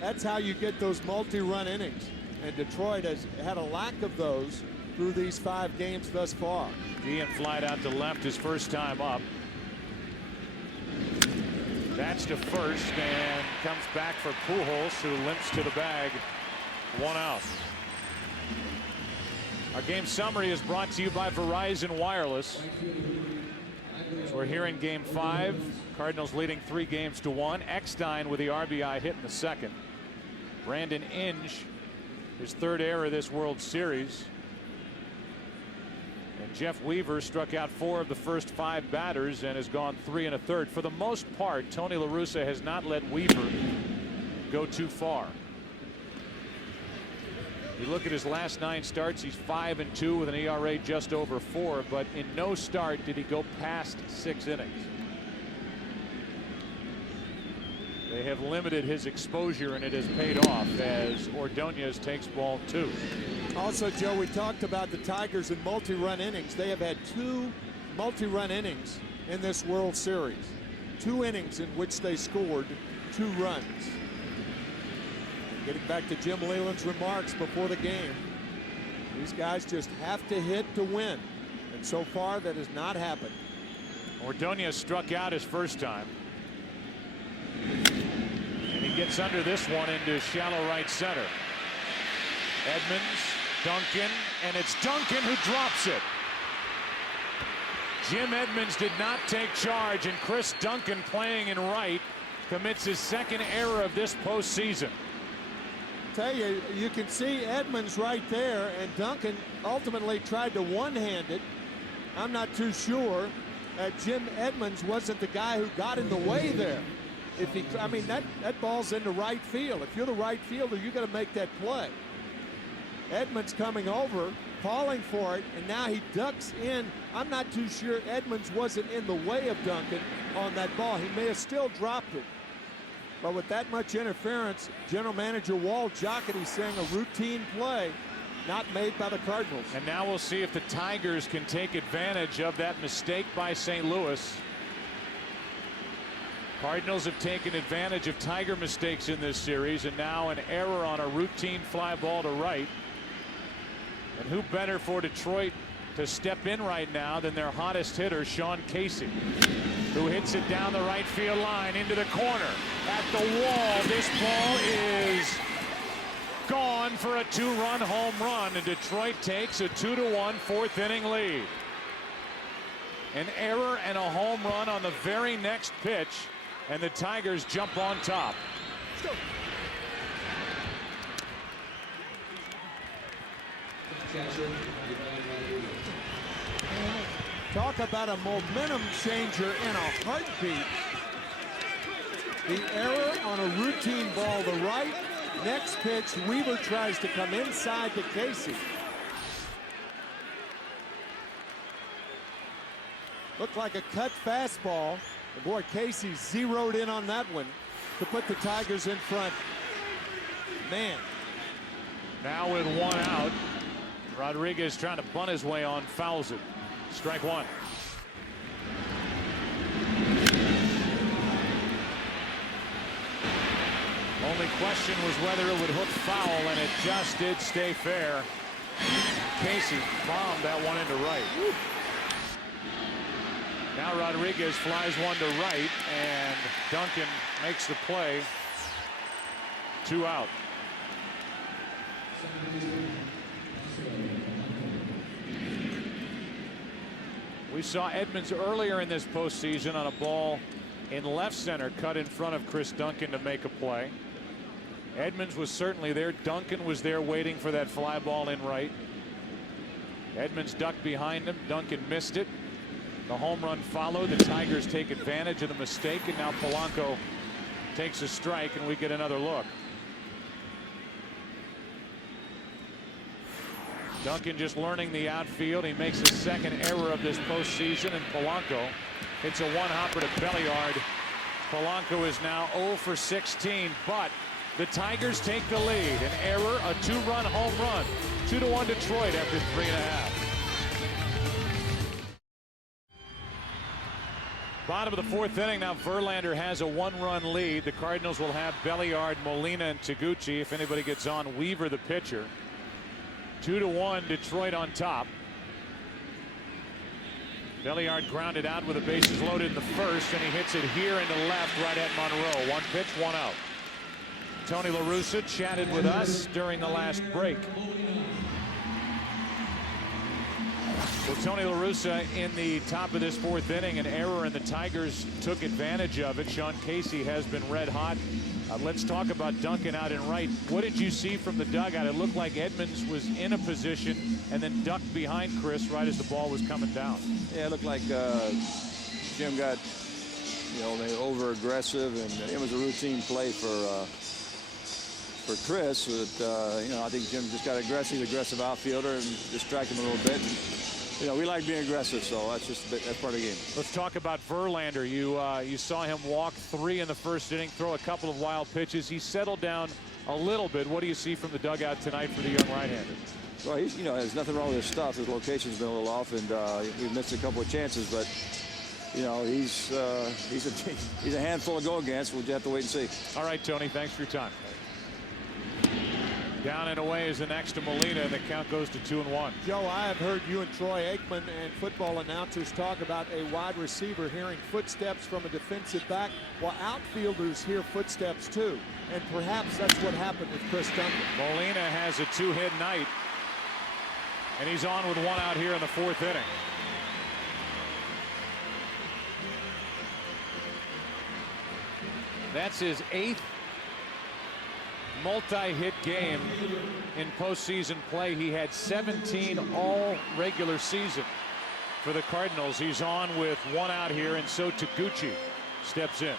That's how you get those multi-run innings. And Detroit has had a lack of those through these 5 games thus far. Guillen flied out to left his first time up. That's to first and comes back for Pujols, who limps to the bag. 1 out. Our game summary is brought to you by Verizon Wireless. So we're here in game 5. Cardinals leading 3 games to 1. Eckstein with the RBI hit in the second. Brandon Inge, his 3rd error this World Series. And Jeff Weaver struck out 4 of the first 5 batters and has gone 3 1/3. For the most part, Tony La Russa has not let Weaver go too far. You look at his last 9 starts, he's 5-2 with an ERA just over 4, but in no start did he go past 6 innings. They have limited his exposure, and it has paid off as Ordonez takes ball 2. Also, Joe, we talked about the Tigers in multi-run innings. They have had 2 multi-run innings in this World Series. 2 innings in which they scored 2 runs. Getting back to Jim Leyland's remarks before the game, these guys just have to hit to win, and so far that has not happened. Ordonez struck out his first time, and he gets under this one into shallow right center. Edmonds, Duncan, and it's Duncan who drops it. Jim Edmonds did not take charge, and Chris Duncan, playing in right, commits his 2nd error of this postseason. Tell you, you can see Edmonds right there, and Duncan ultimately tried to one-hand it. I'm not too sure that Jim Edmonds wasn't the guy who got in the way there. If he, I mean, that ball's into right field. If you're the right fielder, you got to make that play. Edmonds coming over, calling for it, and now he ducks in. I'm not too sure Edmonds wasn't in the way of Duncan on that ball. He may have still dropped it. But with that much interference, General Manager Walt Jocketty saying a routine play not made by the Cardinals. And now we'll see if the Tigers can take advantage of that mistake by St. Louis. Cardinals have taken advantage of Tiger mistakes in this series, and now an error on a routine fly ball to right. And who better for Detroit to step in right now than their hottest hitter, Sean Casey, who hits it down the right field line into the corner at the wall. This ball is gone for a 2-run home run, and Detroit takes a 2-1 fourth inning lead. An error and a home run on the very next pitch, and the Tigers jump on top. Talk about a momentum changer in a heartbeat. The error on a routine ball to right. Next pitch, Weaver tries to come inside to Casey. Looked like a cut fastball. And boy, Casey zeroed in on that one to put the Tigers in front. Man. Now with one out, Rodriguez trying to bunt his way on, fouls it. Strike one. Only question was whether it would hook foul, and it just did stay fair. Casey bombed that one into right. Woo. Now Rodriguez flies one to right, and Duncan makes the play. 2 out. We saw Edmonds earlier in this postseason on a ball in left center cut in front of Chris Duncan to make a play. Edmonds was certainly there. Duncan was there waiting for that fly ball in right. Edmonds ducked behind him. Duncan missed it. The home run followed. The Tigers take advantage of the mistake, and now Polanco takes a strike, and we get another look. Duncan just learning the outfield. He makes his second error of this postseason, and Polanco hits a one-hopper to Belliard. Polanco is now 0 for 16, but the Tigers take the lead. An error, a 2-run home run. 2-1 Detroit after 3.5. Bottom of the fourth inning now. Verlander has a 1-run lead. The Cardinals will have Belliard, Molina, and Taguchi. If anybody gets on, Weaver the pitcher. 2-1 Detroit on top. Belliard grounded out with the bases loaded in the first, and he hits it here into left right at Monroe. 1 pitch, 1 out. Tony La Russa chatted with us during the last break. Well, Tony La Russa in the top of this fourth inning, an error, and the Tigers took advantage of it. Sean Casey has been red hot. Let's talk about Duncan out in right. What did you see from the dugout? It looked like Edmonds was in a position and then ducked behind Chris right as the ball was coming down. Yeah, it looked like Jim got, maybe over aggressive, and it was a routine play for Chris. But I think Jim just got aggressive outfielder and distracted him a little bit. We like being aggressive, so that's part of the game. Let's talk about Verlander. You saw him walk 3 in the first inning, throw a couple of wild pitches. He settled down a little bit. What do you see from the dugout tonight for the young right-hander? Well, there's nothing wrong with his stuff. His location's been a little off, and we've missed a couple of chances, but he's a handful to go against. We'll just have to wait and see. All right, Tony, thanks for your time. Down and away is the next to Molina, and the count goes to 2-1. Joe, I have heard you and Troy Aikman and football announcers talk about a wide receiver hearing footsteps from a defensive back. Well, outfielders hear footsteps too, and perhaps that's what happened with Chris Duncan. Molina has a 2-hit night, and he's on with 1 out here in the fourth inning. That's his 8th multi-hit game in postseason play. He had 17 all regular season for the Cardinals. He's on with 1 out here, and so Taguchi steps in.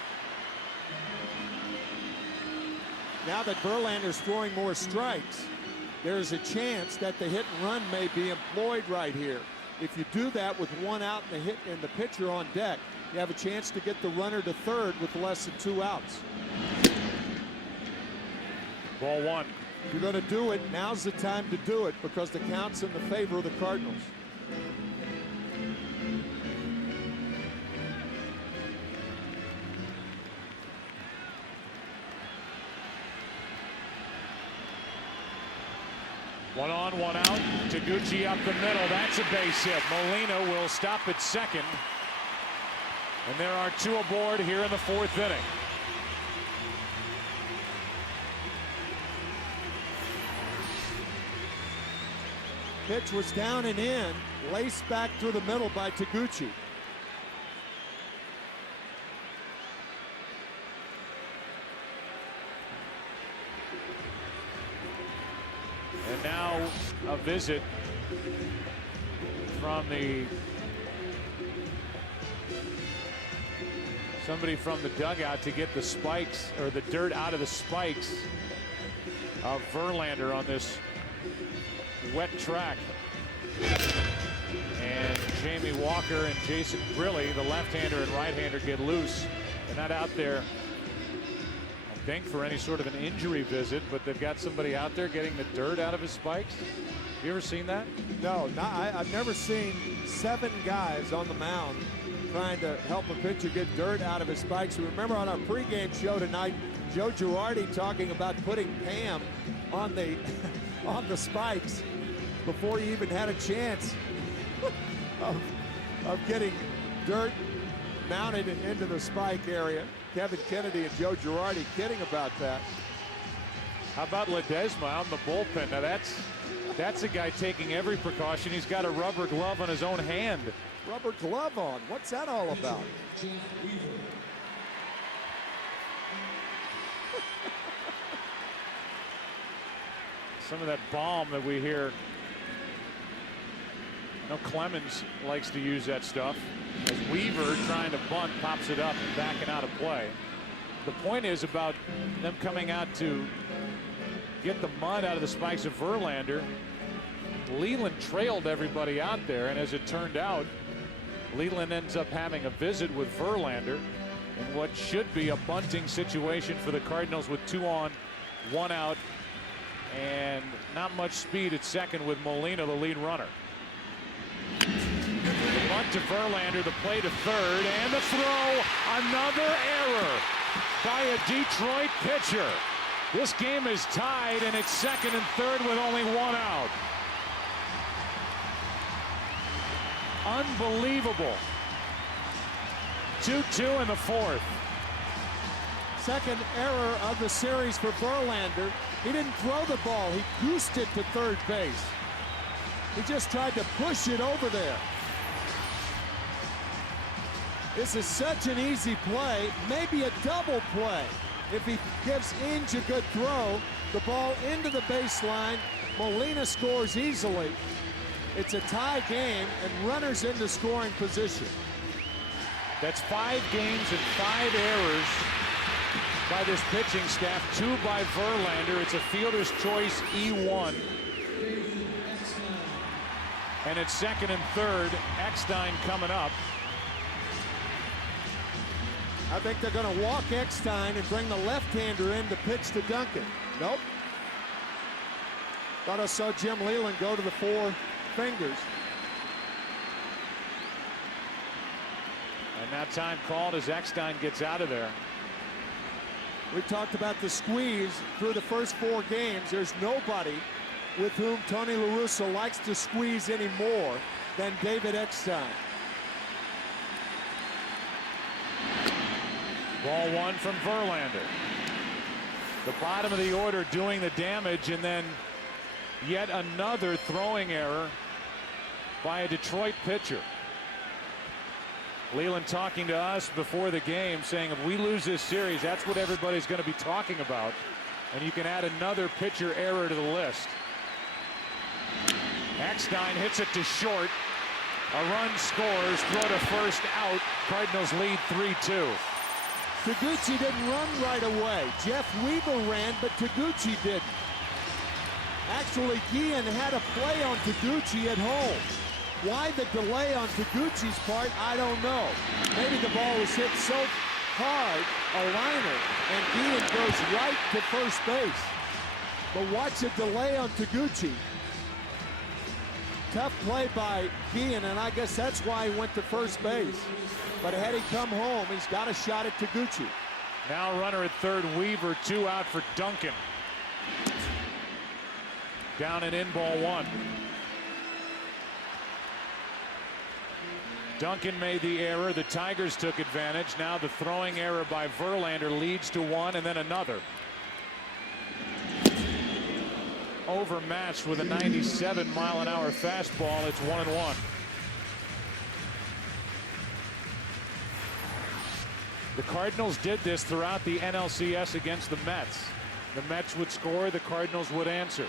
Now that Verlander's throwing more strikes, there's a chance that the hit and run may be employed right here. If you do that with 1 out and the pitcher on deck, you have a chance to get the runner to third with less than 2 outs. Ball one. If you're going to do it, now's the time to do it because the count's in the favor of the Cardinals. One on, one out. Taguchi up the middle. That's a base hit. Molina will stop at second. And there are two aboard here in the fourth inning. Pitch was down and in, laced back through the middle by Taguchi. And now a visit from somebody from the dugout to get the spikes or the dirt out of the spikes of Verlander on this wet track. And Jamie Walker and Jason Grilli, the left-hander and right-hander, get loose. They're not out there, I think, for any sort of an injury visit, but they've got somebody out there getting the dirt out of his spikes. Have you ever seen that? No, I've never seen 7 guys on the mound trying to help a pitcher get dirt out of his spikes. Remember on our pregame show tonight, Joe Girardi talking about putting Pam on the on the spikes before he even had a chance of getting dirt mounted into the spike area. Kevin Kennedy and Joe Girardi kidding about that. How about Ledesma out in the bullpen? Now that's a guy taking every precaution. He's got a rubber glove on his own hand. Rubber glove on. What's that all about? Some of that balm that we hear. I know Clemens likes to use that stuff. As Weaver, trying to bunt, pops it up and backing out of play. The point is about them coming out to get the mud out of the spikes of Verlander. Leland trailed everybody out there, and as it turned out, Leland ends up having a visit with Verlander in what should be a bunting situation for the Cardinals with 2 on, 1 out, and not much speed at second with Molina, the lead runner. The bunt to Verlander, the play to third, and the throw. Another error by a Detroit pitcher. This game is tied, and it's second and third with only 1 out. Unbelievable. 2-2 in the fourth. Second error of the series for Verlander. He didn't throw the ball. He goosed it to third base. He just tried to push it over there. This is such an easy play, maybe a double play. If he gives Inge a good throw, the ball into the baseline, Molina scores easily. It's a tie game and runners into scoring position. That's 5 games and 5 errors by this pitching staff, 2 by Verlander. It's a fielder's choice E1. And it's second and third. Eckstein coming up. I think they're going to walk Eckstein and bring the left-hander in to pitch to Duncan. Nope. Thought I saw Jim Leland go to the 4 fingers. And now time called as Eckstein gets out of there. We talked about the squeeze through the first 4 games. There's nobody with whom Tony La Russa likes to squeeze any more than David Eckstein. Ball 1 from Verlander. The bottom of the order doing the damage, and then yet another throwing error by a Detroit pitcher. Leland talking to us before the game, saying if we lose this series, that's what everybody's going to be talking about. And you can add another pitcher error to the list. Eckstein hits it to short. A run scores, throw to first out. Cardinals lead 3-2. Taguchi didn't run right away. Jeff Weaver ran, but Taguchi didn't. Actually, Guillen had a play on Taguchi at home. Why the delay on Taguchi's part, I don't know. Maybe the ball was hit so hard, a liner, and Guillen goes right to first base. But watch a delay on Taguchi. Tough play by Guillen, and I guess that's why he went to first base. But had he come home, he's got a shot at Taguchi. Now runner at third, Weaver, 2 out for Duncan. Down and in, ball 1. Duncan made the error. The Tigers took advantage. Now the throwing error by Verlander leads to 1 and then another. Overmatched with a 97-mile-an-hour fastball. It's 1-1. The Cardinals did this throughout the NLCS against the Mets. The Mets would score, the Cardinals would answer.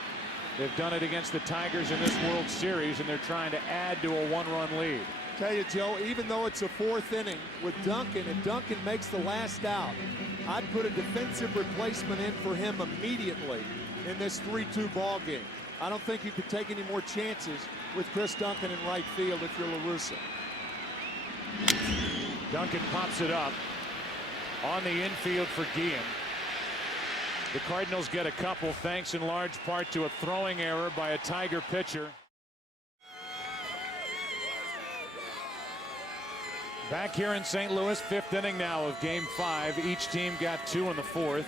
They've done it against the Tigers in this World Series, and they're trying to add to a 1-run lead. Tell you, Joe, even though it's a 4th inning with Duncan, if Duncan makes the last out, I'd put a defensive replacement in for him immediately in this 3-2 ball game. I don't think you could take any more chances with Chris Duncan in right field if you're La Russa. Duncan pops it up on the infield for Guillen. The Cardinals get a couple thanks in large part to a throwing error by a Tiger pitcher. Back here in St. Louis, 5th inning now of Game 5. Each team got 2 in the 4th.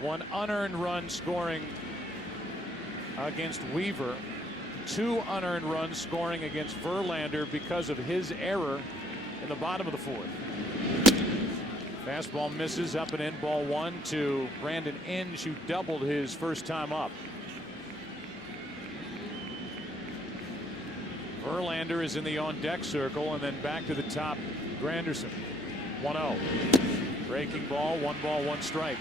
1 unearned run scoring against Weaver. 2 unearned runs scoring against Verlander because of his error in the bottom of the 4th. Fastball misses, up and in, ball 1 to Brandon Inge, who doubled his first time up. Verlander is in the on-deck circle, and then back to the top, Granderson. 1-0. Breaking ball, 1 ball, 1 strike.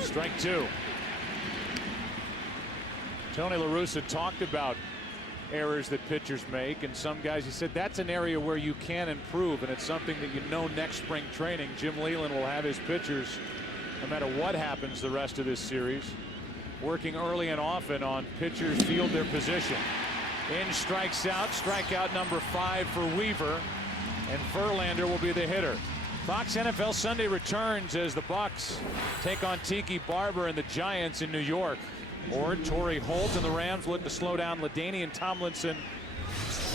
Strike 2. Tony La Russa talked about errors that pitchers make, and some guys, he said that's an area where you can improve, and it's something that you know next spring training Jim Leyland will have his pitchers, no matter what happens the rest of this series, working early and often on pitchers field their position. Inge strikes out, strikeout number 5 for Weaver, and Verlander will be the hitter. Fox NFL Sunday returns as the Bucks take on Tiki Barber and the Giants in New York. Or Torrey Holt and the Rams look to slow down LaDainian Tomlinson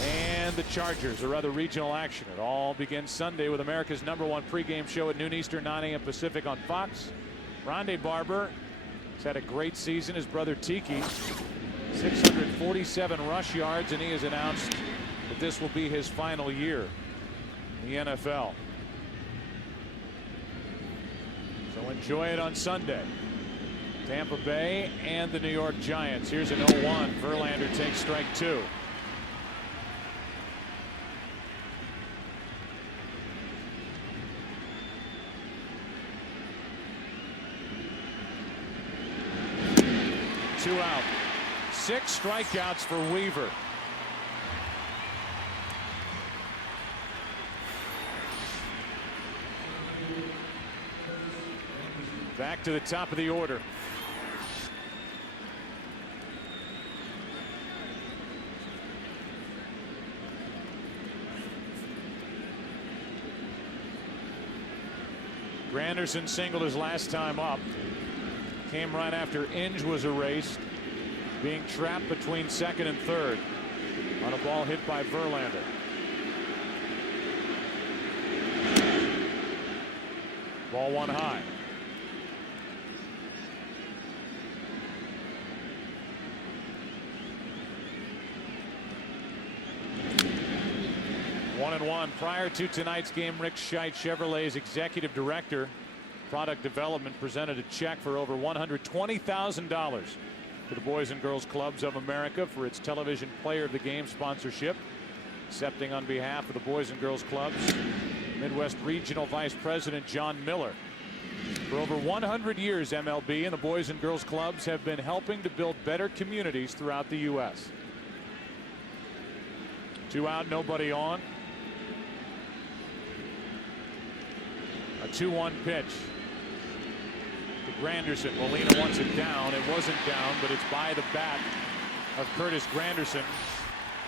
and the Chargers, or other regional action. It all begins Sunday with America's #1 pregame show at noon Eastern, 9 a.m. Pacific on Fox. Rondé Barber has had a great season. His brother Tiki, 647 rush yards, and he has announced that this will be his final year in the NFL. So enjoy it on Sunday. Tampa Bay and the New York Giants. Here's an 0-1. Verlander takes strike 2. Two out. 6 strikeouts for Weaver. Back to the top of the order. Granderson singled his last time up. Came right after Inge was erased, being trapped between second and third on a ball hit by Verlander. Ball 1 high. One and one. Prior to tonight's game, Rick Scheit, Chevrolet's executive director, product development, presented a check for over $120,000 to the Boys and Girls Clubs of America for its television player of the game sponsorship. Accepting on behalf of the Boys and Girls Clubs, Midwest Regional Vice President John Miller. For over 100 years, MLB and the Boys and Girls Clubs have been helping to build better communities throughout the U.S. 2 out, nobody on. A 2-1 pitch to Granderson. Molina wants it down. It wasn't down, but it's by the bat of Curtis Granderson.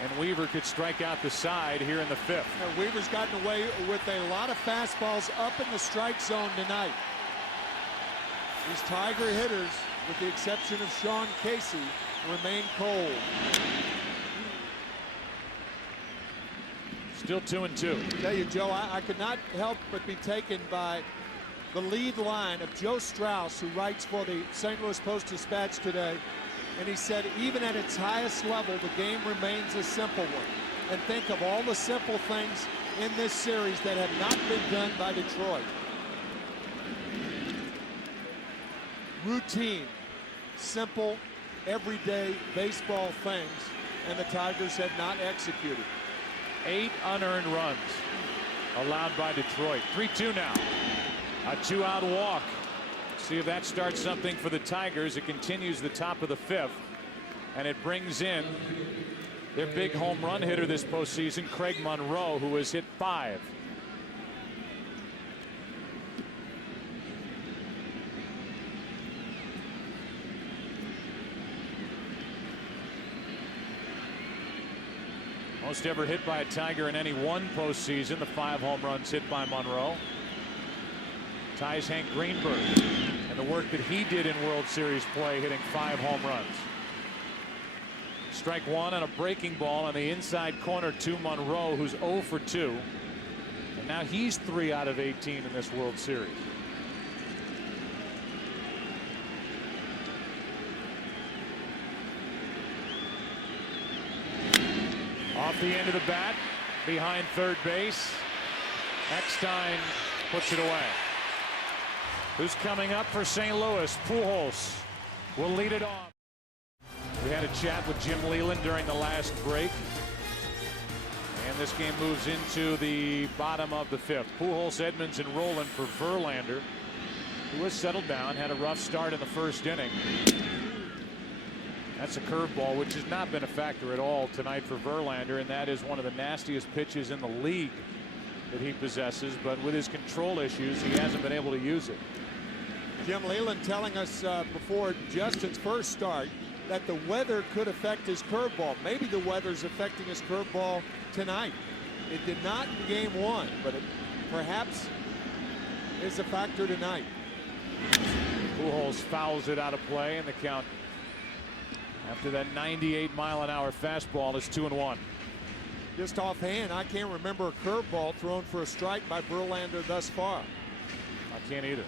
And Weaver could strike out the side here in the 5th. Weaver's gotten away with a lot of fastballs up in the strike zone tonight. These Tiger hitters, with the exception of Sean Casey, remain cold. Still 2-2. I tell you, Joe, I could not help but be taken by the lead line of Joe Strauss, who writes for the St. Louis Post-Dispatch today. And he said, even at its highest level, the game remains a simple one. And think of all the simple things in this series that have not been done by Detroit. Routine, simple, everyday baseball things, and the Tigers have not executed. 8 unearned runs allowed by Detroit. 3-2 now. A 2-out walk. See if that starts something for the Tigers. It continues the top of the 5th, and it brings in their big home run hitter this postseason, Craig Monroe, who has hit 5. Most ever hit by a Tiger in any one postseason. The 5 home runs hit by Monroe ties Hank Greenberg and the work that he did in World Series play, hitting 5 home runs. Strike 1 on a breaking ball on the inside corner to Monroe, who's 0 for 2. And now he's 3 out of 18 in this World Series. Off the end of the bat, behind third base. Eckstein puts it away. Who's coming up for St. Louis? Pujols will lead it off. We had a chat with Jim Leyland during the last break. And this game moves into the bottom of the 5th. Pujols, Edmonds, and Roland for Verlander, who has settled down, had a rough start in the first inning. That's a curveball, which has not been a factor at all tonight for Verlander, and that is one of the nastiest pitches in the league that he possesses. But with his control issues, he hasn't been able to use it. Jim Leyland telling us before Justin's first start that the weather could affect his curveball. Maybe the weather's affecting his curveball tonight. It did not in game 1, but it perhaps is a factor tonight. Pujols fouls it out of play, and the count after that 98-mile-an-hour fastball is 2-1. Just offhand, I can't remember a curveball thrown for a strike by Verlander thus far. I can't either.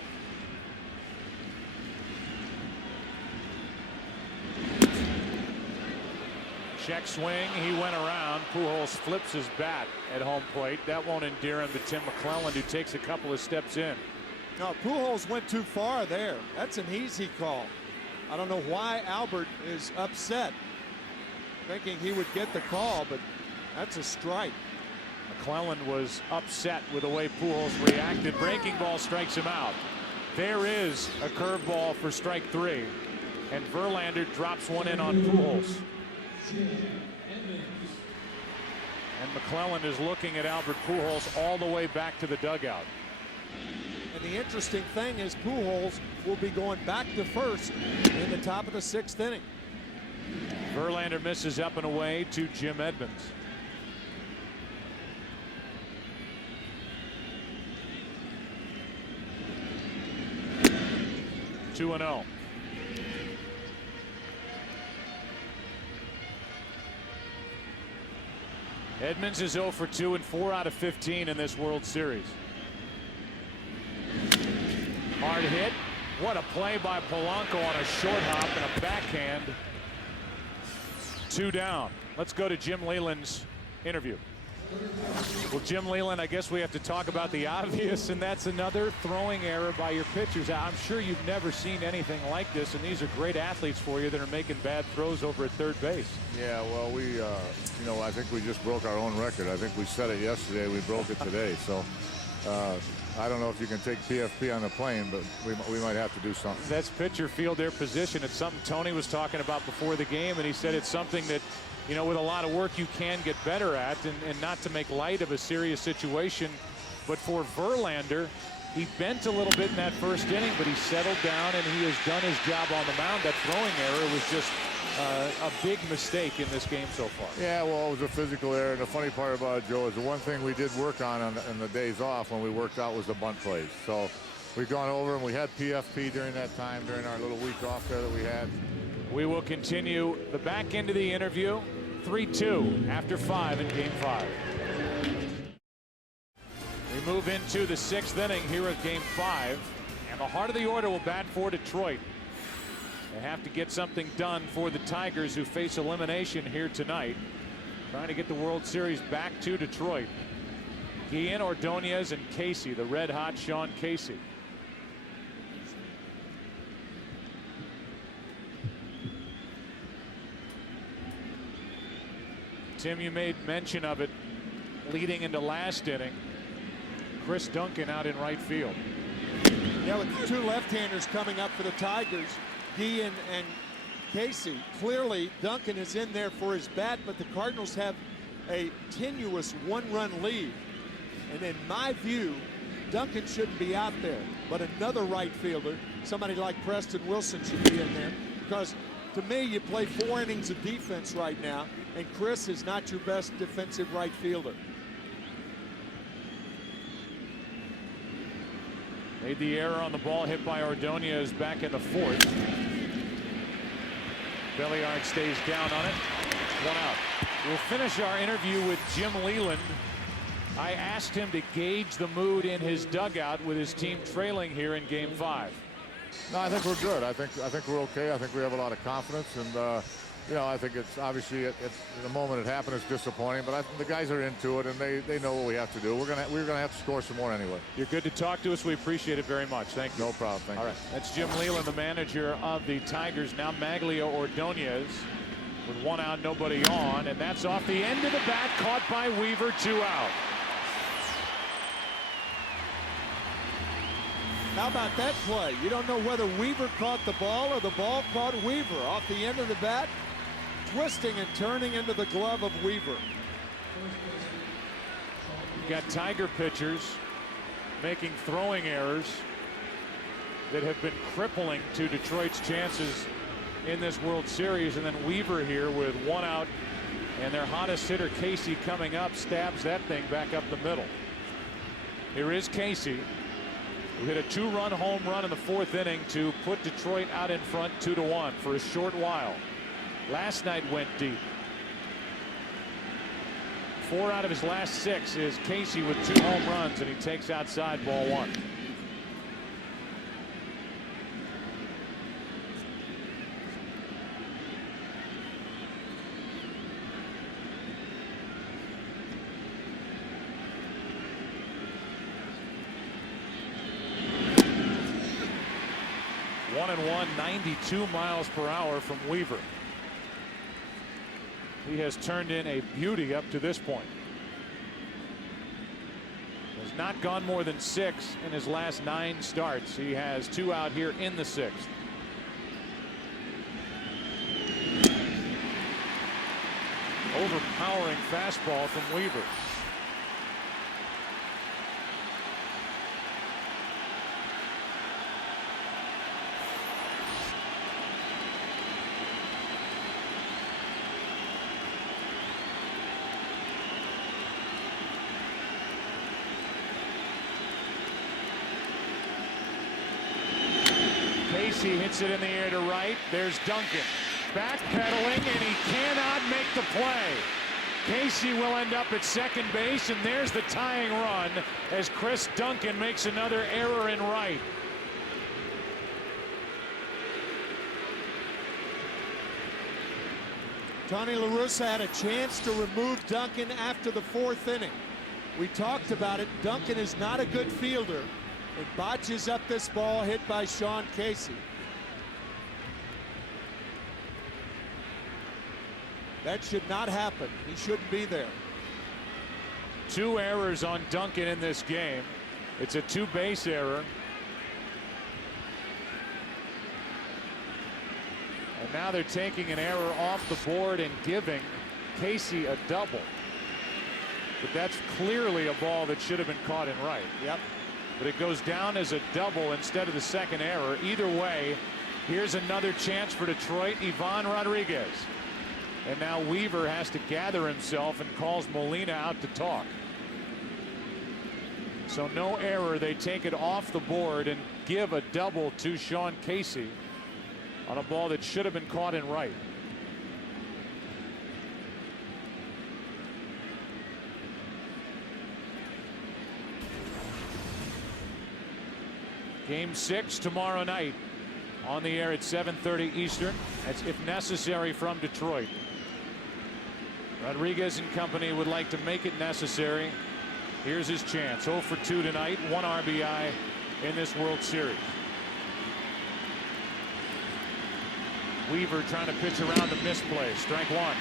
Check swing, he went around. Pujols flips his bat at home plate. That won't endear him to Tim McClelland, who takes a couple of steps in. No, Pujols went too far there. That's an easy call. I don't know why Albert is upset, thinking he would get the call, but that's a strike. McClelland was upset with the way Pujols reacted. Breaking ball strikes him out. There is a curveball for strike 3, and Verlander drops one in on Pujols. And McClelland is looking at Albert Pujols all the way back to the dugout. And the interesting thing is Pujols will be going back to first in the top of the 6th inning. Verlander misses up and away to Jim Edmonds. Two and 0. Edmonds is 0 for 2 and 4 out of 15 in this World Series. Hard hit. What a play by Polanco on a short hop and a backhand. 2 down. Let's go to Jim Leyland's interview. Well, Jim Leyland, I guess we have to talk about the obvious, and that's another throwing error by your pitchers. I'm sure you've never seen anything like this, and these are great athletes for you that are making bad throws over at third base. Yeah, well, we, you know, I think we just broke our own record. I think we said it yesterday. We broke it today. So I don't know if you can take PFP on the plane, but we might have to do something. That's pitcher fielder position. It's something Tony was talking about before the game, and he said it's something that, you know, with a lot of work you can get better at, and not to make light of a serious situation. But for Verlander, he bent a little bit in that first inning, but he settled down and he has done his job on the mound. That throwing error was just a big mistake in this game so far. Yeah, well, it was a physical error. And the funny part about it, Joe, is the one thing we did work on in the days off when we worked out was the bunt plays. So we've gone over and we had PFP during that time, during our little week off there that we had. We will continue the back end of the interview. 3-2 after 5 in Game 5. We move into the 6th inning here at Game 5, and the heart of the order will bat for Detroit. They have to get something done for the Tigers, who face elimination here tonight, trying to get the World Series back to Detroit. Guillen, Ordonez, and Casey, the red-hot Sean Casey. Tim, you made mention of it leading into last inning. Chris Duncan out in right field. Yeah, with the two left-handers coming up for the Tigers, Guillen and Casey. Clearly, Duncan is in there for his bat, but the Cardinals have a tenuous one-run lead. And in my view, Duncan shouldn't be out there, but another right fielder, somebody like Preston Wilson, should be in there, because to me, you play 4 innings of defense right now, and Chris is not your best defensive right fielder. Made the error on the ball hit by Ordonez back in the 4th. Belliard stays down on it. 1 out. We'll finish our interview with Jim Leyland. I asked him to gauge the mood in his dugout with his team trailing here in Game 5. No, I think we're good. I think we're okay. I think we have a lot of confidence, and you know, I think it's obviously at the moment it happened, it's disappointing, but I think the guys are into it and they know what we have to do. We're gonna have to score some more anyway. You're good to talk to us. We appreciate it very much. Thank you. No problem. Thank you. All right, that's Jim Leyland, the manager of the Tigers. Now Maglio Ordonez with 1 out, nobody on, and that's off the end of the bat, caught by Weaver. 2 out. How about that play? You don't know whether Weaver caught the ball or the ball caught Weaver. Off the end of the bat, twisting and turning into the glove of Weaver. You've got Tiger pitchers making throwing errors that have been crippling to Detroit's chances in this World Series, and then Weaver here with 1 out, and their hottest hitter Casey coming up stabs that thing back up the middle. Here is Casey, who hit a 2-run home run in the 4th inning to put Detroit out in front 2-1 for a short while. Last night went deep. 4 out of his last 6 is Casey with 2 home runs, and he takes outside, ball 1. One and 1, 92 miles per hour from Weaver. He has turned in a beauty up to this point. Has not gone more than 6 in his last 9 starts. He has 2 out here in the 6th. Overpowering fastball from Weaver. Casey hits it in the air to right. There's Duncan backpedaling, and he cannot make the play. Casey will end up at second base, and there's the tying run as Chris Duncan makes another error in right. Tony La Russa had a chance to remove Duncan after the 4th inning. We talked about it. Duncan is not a good fielder. It botches up this ball hit by Sean Casey. That should not happen. He shouldn't be there. 2 errors on Duncan in this game. It's a 2-base error. And now they're taking an error off the board and giving Casey a double. But that's clearly a ball that should have been caught in right. Yep. But it goes down as a double instead of the second error. Either way, Here's another chance for Detroit. Ivan Rodriguez. And now Weaver has to gather himself and calls Molina out to talk. So no error. They take it off the board and give a double to Sean Casey on a ball that should have been caught in right. Game 6 tomorrow night on the air at 7:30 Eastern. That's if necessary from Detroit. Rodriguez and company would like to make it necessary. Here's his chance. 0 for 2 tonight. 1 RBI in this World Series. Weaver trying to pitch around the misplay. Strike 1.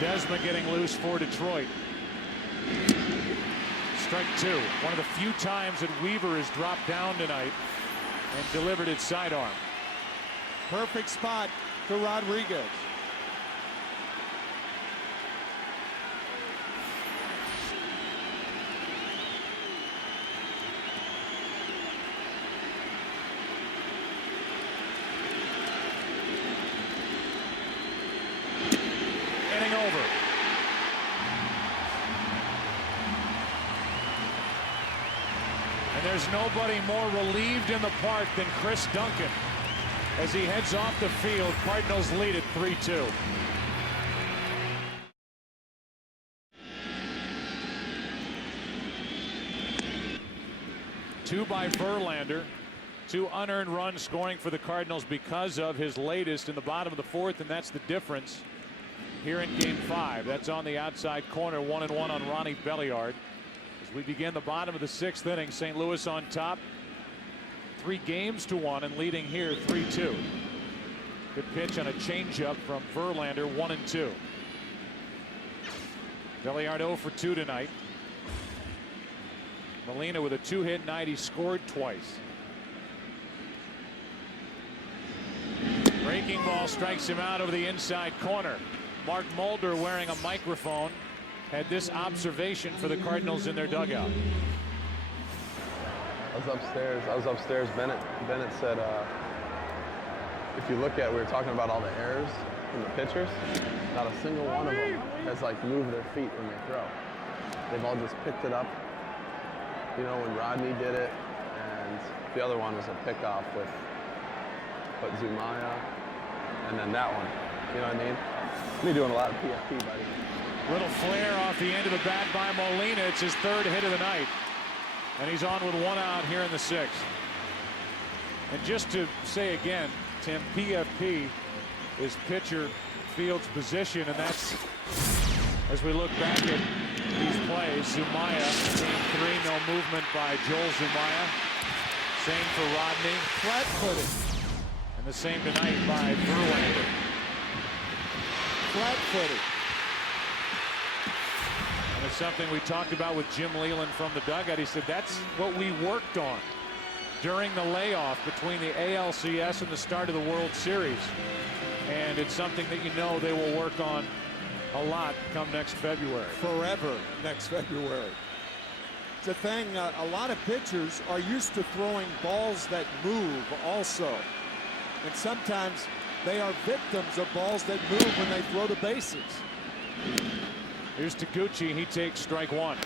Desma getting loose for Detroit. Strike 2. One of the few times that Weaver has dropped down tonight and delivered it sidearm. Perfect spot for Rodriguez. There's nobody more relieved in the park than Chris Duncan. As he heads off the field, Cardinals lead at 3-2. Two by Verlander. 2 unearned runs scoring for the Cardinals because of his latest in the bottom of the 4th, and that's the difference here in Game 5. That's on the outside corner. 1-1 on Ronnie Belliard. We begin the bottom of the 6th inning. St. Louis on top 3-1 and leading here 3-2. Good pitch on a changeup from Verlander. 1-2. Belliard 0 for 2 tonight. Molina with a 2-hit night. He scored twice. Breaking ball strikes him out over the inside corner. Mark Mulder wearing a microphone had this observation for the Cardinals in their dugout. I was upstairs. Bennett said, if you look at, we were talking about all the errors from the pitchers, not a single one of them has like moved their feet when they throw. They've all just picked it up. You know, when Rodney did it, and the other one was a pickoff with Zumaya, and then that one. You know what I mean? Me doing a lot of PFP, buddy. Little flare off the end of the bat by Molina. It's his 3rd hit of the night. And he's on with 1 out here in the 6th. And just to say again, Tim, PFP is pitcher field's position, and that's, as we look back at these plays, Zumaya, Game 3, no movement by Joel Zumaya. Same for Rodney. Flat-footed. And the same tonight by Verlander. Flat-footed. It's something we talked about with Jim Leland from the dugout. He said that's what we worked on during the layoff between the ALCS and the start of the World Series. And it's something that you know they will work on a lot come next February. Forever next February. It's a thing, a lot of pitchers are used to throwing balls that move also. And sometimes they are victims of balls that move when they throw the bases. Here's Taguchi. He takes strike 1.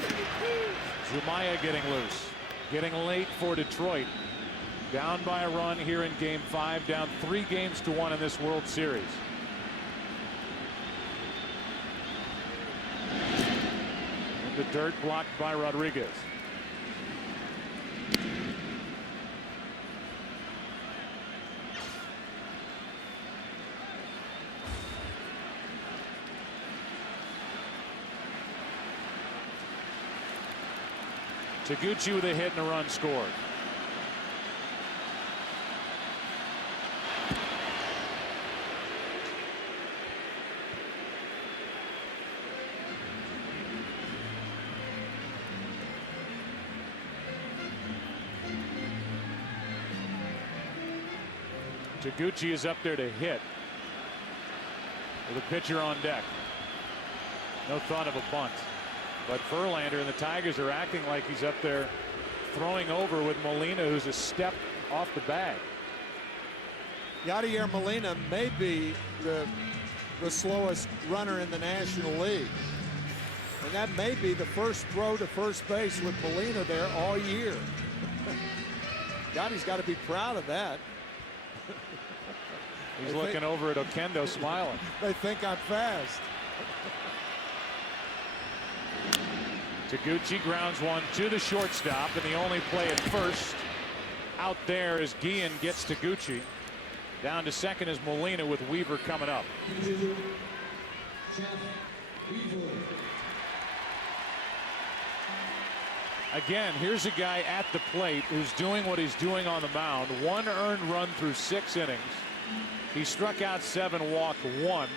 Zumaya getting loose. Getting late for Detroit. Down by a run here in Game 5. Down 3-1 in this World Series. In the dirt, blocked by Rodriguez. Taguchi with a hit and a run scored. Taguchi is up there to hit with a pitcher on deck. No thought of a bunt. But Verlander and the Tigers are acting like he's up there throwing over with Molina, who's a step off the bag. Yadier Molina may be the slowest runner in the National League. And that may be the first throw to first base with Molina there all year. Yadi's got to be proud of that. He's looking over at Oquendo smiling. They think I'm fast. Taguchi grounds one to the shortstop, and the only play at first out there as Guillen gets Taguchi. Down to second is Molina with Weaver coming up. Again, here's a guy at the plate who's doing what he's doing on the mound. 1 earned run through 6 innings. He struck out 7, walked 1.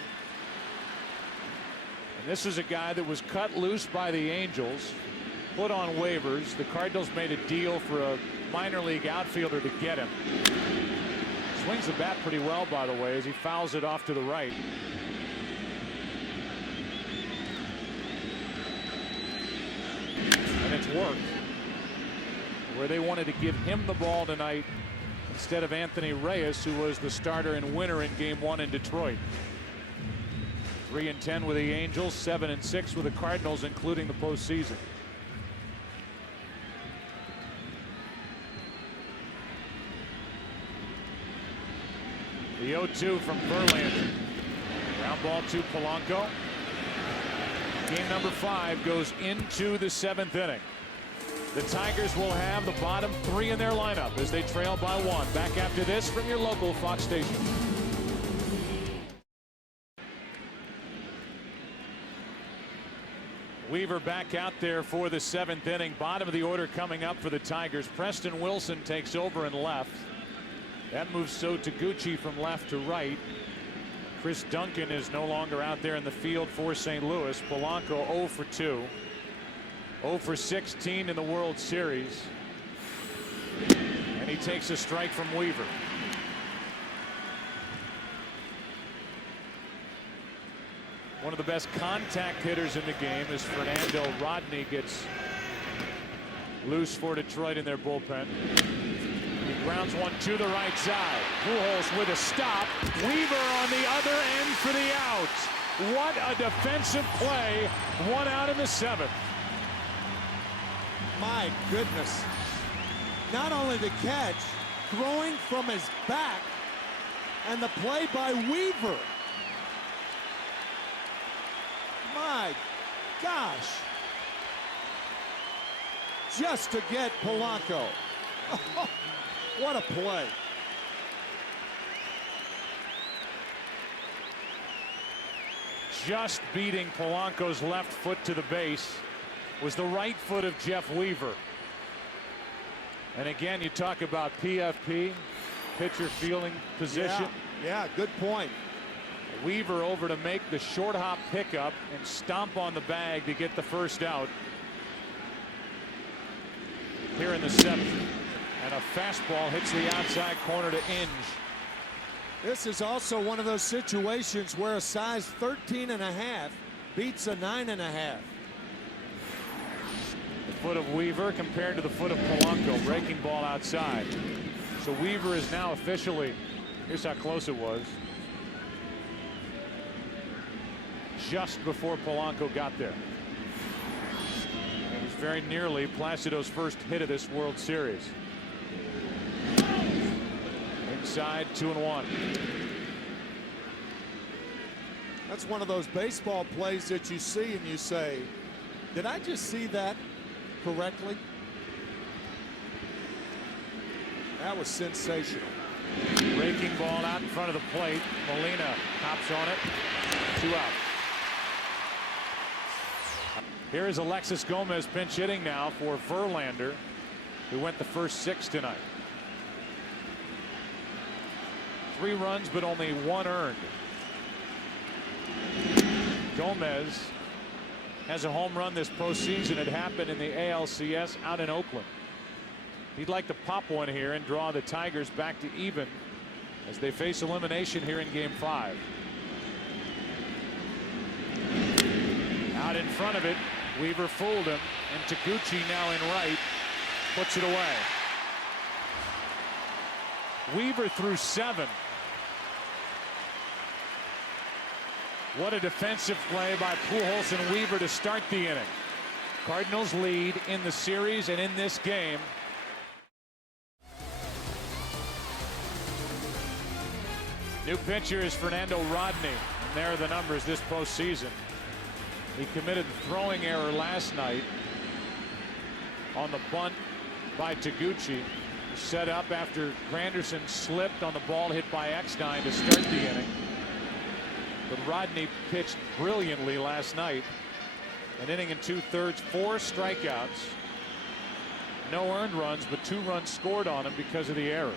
And this is a guy that was cut loose by the Angels, put on waivers. The Cardinals made a deal for a minor league outfielder to get him. Swings the bat pretty well, by the way, as he fouls it off to the right. And it's worked. Where they wanted to give him the ball tonight instead of Anthony Reyes, who was the starter and winner in Game 1 in Detroit. 3-10 with the Angels, 7-6 with the Cardinals, including the postseason. The 0-2 from Verlander. Ground ball to Polanco. Game number 5 goes into the 7th inning. The Tigers will have the bottom 3 in their lineup as they trail by 1. Back after this from your local Fox station. Weaver back out there for the 7th inning. Bottom of the order coming up for the Tigers. Preston Wilson takes over in left. That moves So Taguchi from left to right. Chris Duncan is no longer out there in the field for St. Louis. Polanco 0 for 2. 0 for 16 in the World Series. And he takes a strike from Weaver. One of the best contact hitters in the game is Fernando Rodney. Gets loose for Detroit in their bullpen. He grounds one to the right side. Pujols with a stop. Weaver on the other end for the out. What a defensive play. 1 out in the 7th. My goodness. Not only the catch, throwing from his back, and the play by Weaver. My gosh. Just to get Polanco. What a play. Just beating Polanco's left foot to the base was the right foot of Jeff Weaver. And again, you talk about PFP, pitcher fielding position. Yeah, good point. Weaver over to make the short hop pickup and stomp on the bag to get the first out here in the 7th. And a fastball hits the outside corner to Inge. This is also one of those situations where a size 13.5 beats a 9.5. The foot of Weaver compared to the foot of Polanco. Breaking ball outside. So Weaver is now officially, here's how close it was. Just before Polanco got there. It was very nearly Placido's first hit of this World Series. Inside, 2-1. That's one of those baseball plays that you see and you say, did I just see that correctly? That was sensational. Breaking ball out in front of the plate. Molina hops on it. 2 out. Here is Alexis Gomez pinch hitting now for Verlander, who went the first 6 tonight. 3 runs, but only 1 earned. Gomez has a home run this postseason. It happened in the ALCS out in Oakland. He'd like to pop one here and draw the Tigers back to even as they face elimination here in Game 5. Out in front of it, Weaver fooled him, and Taguchi now in right puts it away. Weaver threw 7. What a defensive play by Pujols and Weaver to start the inning. Cardinals lead in the series and in this game. New pitcher is Fernando Rodney, and there are the numbers this postseason. He committed the throwing error last night on the bunt by Taguchi. Set up after Granderson slipped on the ball hit by Eckstein to start the inning. But Rodney pitched brilliantly last night. An inning and 2/3, 4 strikeouts. No earned runs, but 2 runs scored on him because of the error.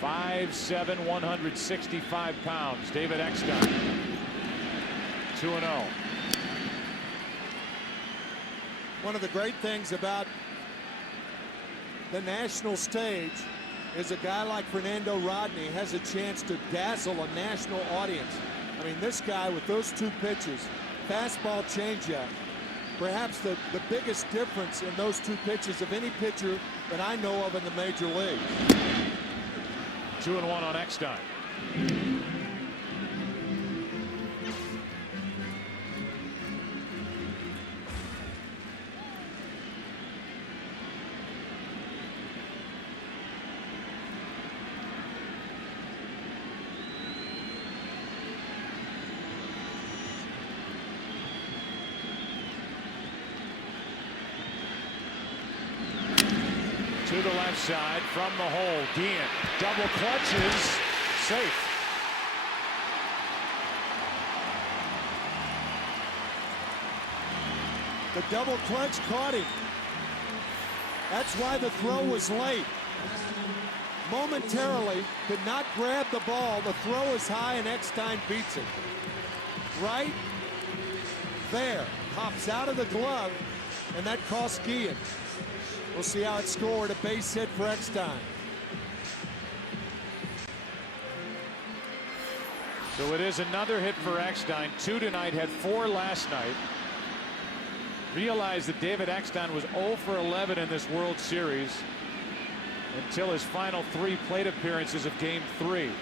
5'7", 165 pounds. David Eckstein. 2-0. One of the great things about the national stage is a guy like Fernando Rodney has a chance to dazzle a national audience. I mean, this guy with those 2 pitches, fastball, changeup, perhaps the biggest difference in those 2 pitches of any pitcher that I know of in the major league. 2-1 on Eckstein. To the left side from the hole. Dean double clutches, safe. The double clutch caught him. That's why the throw was late. Momentarily could not grab the ball. The throw is high and Eckstein beats it. Right there, hops out of the glove, and that cost Guillen. We'll see how it's scored. A base hit for Eckstein. So it is another hit for Eckstein. 2 tonight, had 4 last night. Realized that David Eckstein was 0 for 11 in this World Series until his final 3 plate appearances of Game 3.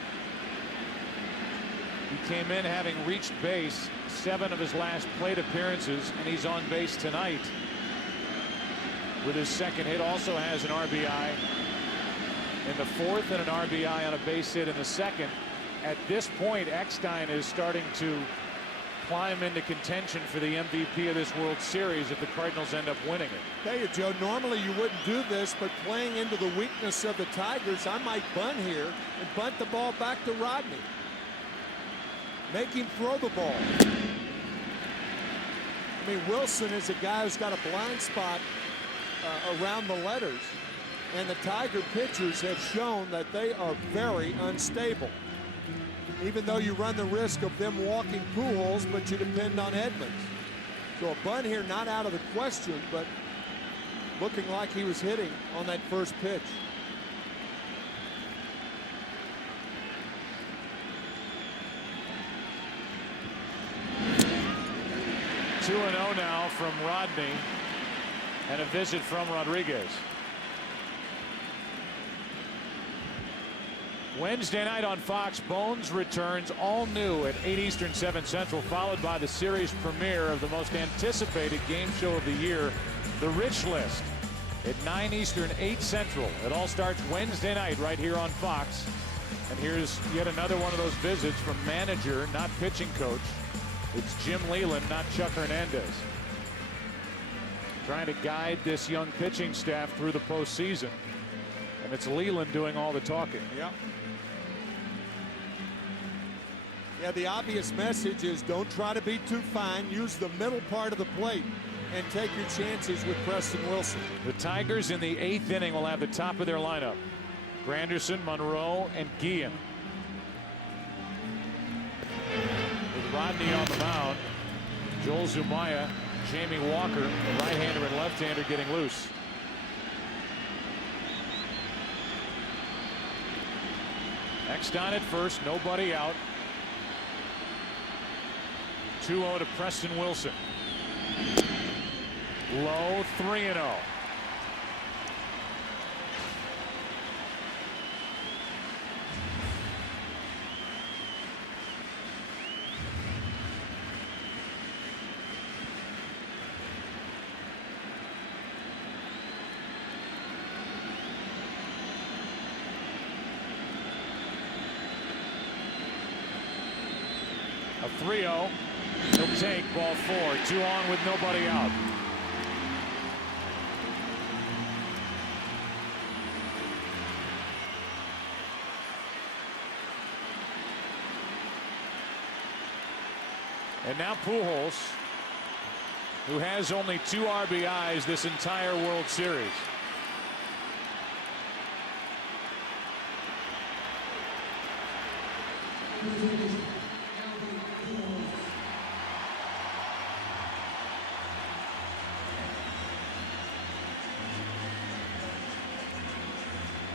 He came in having reached base 7 of his last plate appearances, and he's on base tonight with his second hit. Also has an RBI in the 4th and an RBI on a base hit in the 2nd. At this point, Eckstein is starting to climb into contention for the MVP of this World Series if the Cardinals end up winning it. Tell you, Joe, normally you wouldn't do this, but playing into the weakness of the Tigers, I might bunt here and bunt the ball back to Rodney. Make him throw the ball. I mean, Wilson is a guy who's got a blind spot around the letters, and the Tiger pitchers have shown that they are very unstable. Even though you run the risk of them walking Pujols, but you depend on Edmonds. So a bunt here not out of the question, but looking like he was hitting on that first pitch. Two 2-0 now from Rodney, and a visit from Rodriguez. Wednesday night on Fox, Bones returns all new at 8 Eastern, 7 Central, followed by the series premiere of the most anticipated game show of the year, The Rich List, at 9 Eastern, 8 Central. It all starts Wednesday night right here on Fox. And here's yet another one of those visits from manager, not pitching coach. It's Jim Leyland, not Chuck Hernandez. Trying to guide this young pitching staff through the postseason. And it's Leyland doing all the talking. Yep. Yeah, the obvious message is don't try to be too fine. Use the middle part of the plate and take your chances with Preston Wilson. The Tigers in the 8th inning will have the top of their lineup. Granderson, Monroe, and Guillen. With Rodney on the mound, Joel Zumaya, Jamie Walker, the right-hander and left-hander getting loose. Next on at first, nobody out. 2-0 to Preston Wilson. Low, 3-0. A 3-0. He'll take ball 4. 2 on with nobody out. And now Pujols, who has only 2 RBIs this entire World Series.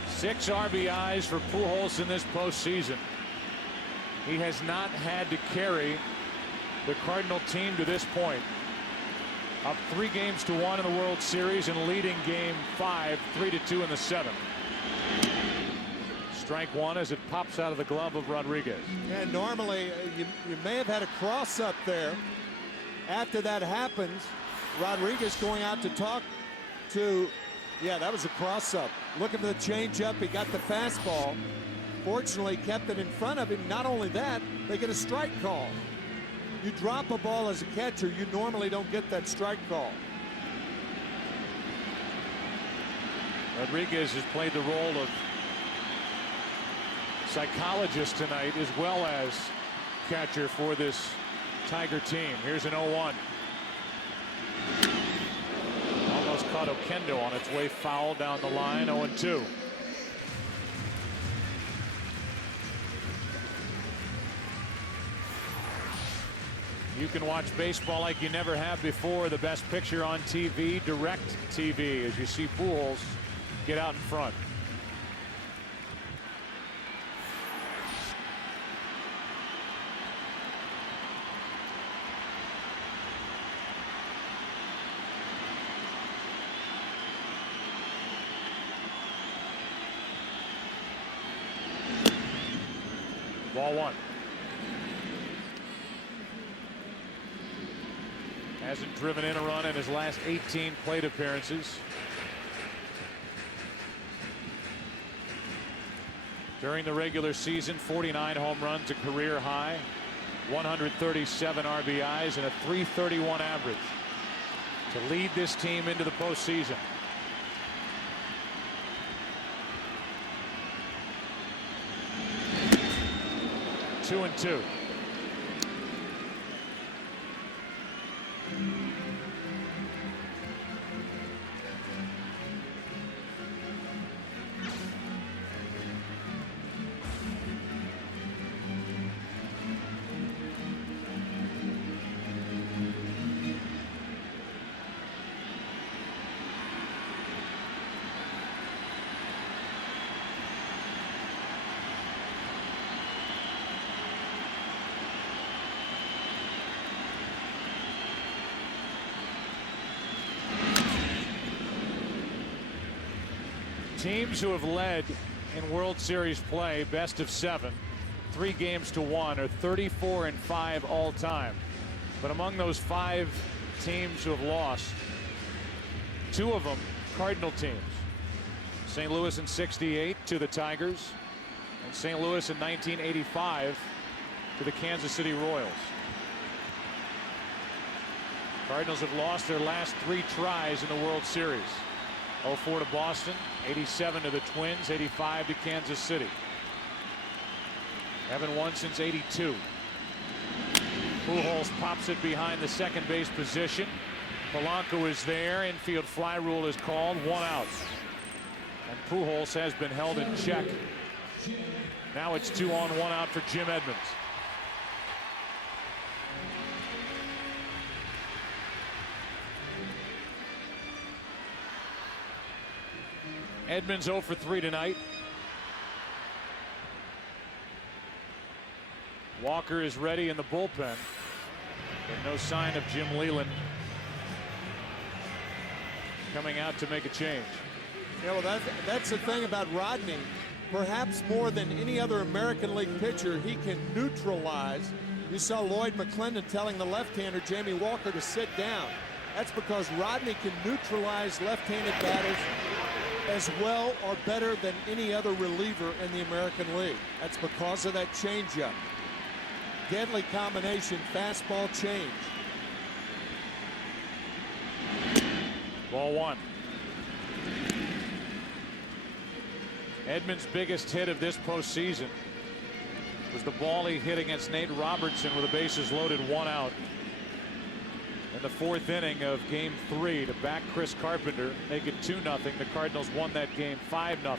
Six RBIs for Pujols in this postseason. He has not had to carry the Cardinal team to this point. Up 3-1 in the World Series and leading Game 5, 3-2 in the 7th. Strike one as it pops out of the glove of Rodriguez. Yeah, normally you may have had a cross up there. After that happens, Rodriguez going out to talk to, yeah, that was a cross up. Looking for the changeup, he got the fastball. Fortunately, kept it in front of him. Not only that, they get a strike call. You drop a ball as a catcher, you normally don't get that strike call. Rodriguez has played the role of psychologist tonight as well as catcher for this Tiger team. Here's an 0-1. Almost caught Oquendo on its way foul down the line. 0-2. You can watch baseball like you never have before. The best picture on TV, Direct TV, as you see Pujols get out in front. Ball one. Hasn't driven in a run in his last 18 plate appearances. During the regular season, 49 home runs, a career high, 137 RBIs, and a .331 average to lead this team into the postseason. Two and two. Teams who have led in World Series play, best of 7, 3-1, are 34-5 all time. But among those 5 teams who have lost, 2 of them Cardinal teams. St. Louis in '68 to the Tigers, and St. Louis in 1985 to the Kansas City Royals. Cardinals have lost their last 3 tries in the World Series. 04 to Boston, 87 to the Twins, 85 to Kansas City. Haven't won since '82. Pujols pops it behind the second base position. Polanco is there. Infield fly rule is called. 1 out. And Pujols has been held in check. Now it's 2 on, 1 out for Jim Edmonds. Edmonds 0 for 3 tonight. Walker is ready in the bullpen. But no sign of Jim Leyland coming out to make a change. Yeah, well, that's the thing about Rodney. Perhaps more than any other American League pitcher, he can neutralize. You saw Lloyd McClendon telling the left-hander Jamie Walker to sit down. That's because Rodney can neutralize left-handed batters as well or better than any other reliever in the American League. That's because of that changeup. Deadly combination, fastball change. Ball one. Edman's biggest hit of this postseason was the ball he hit against Nate Robertson with the bases loaded, 1 out. In the 4th inning of Game 3 to back Chris Carpenter, make it 2-0. The Cardinals won that game 5-0.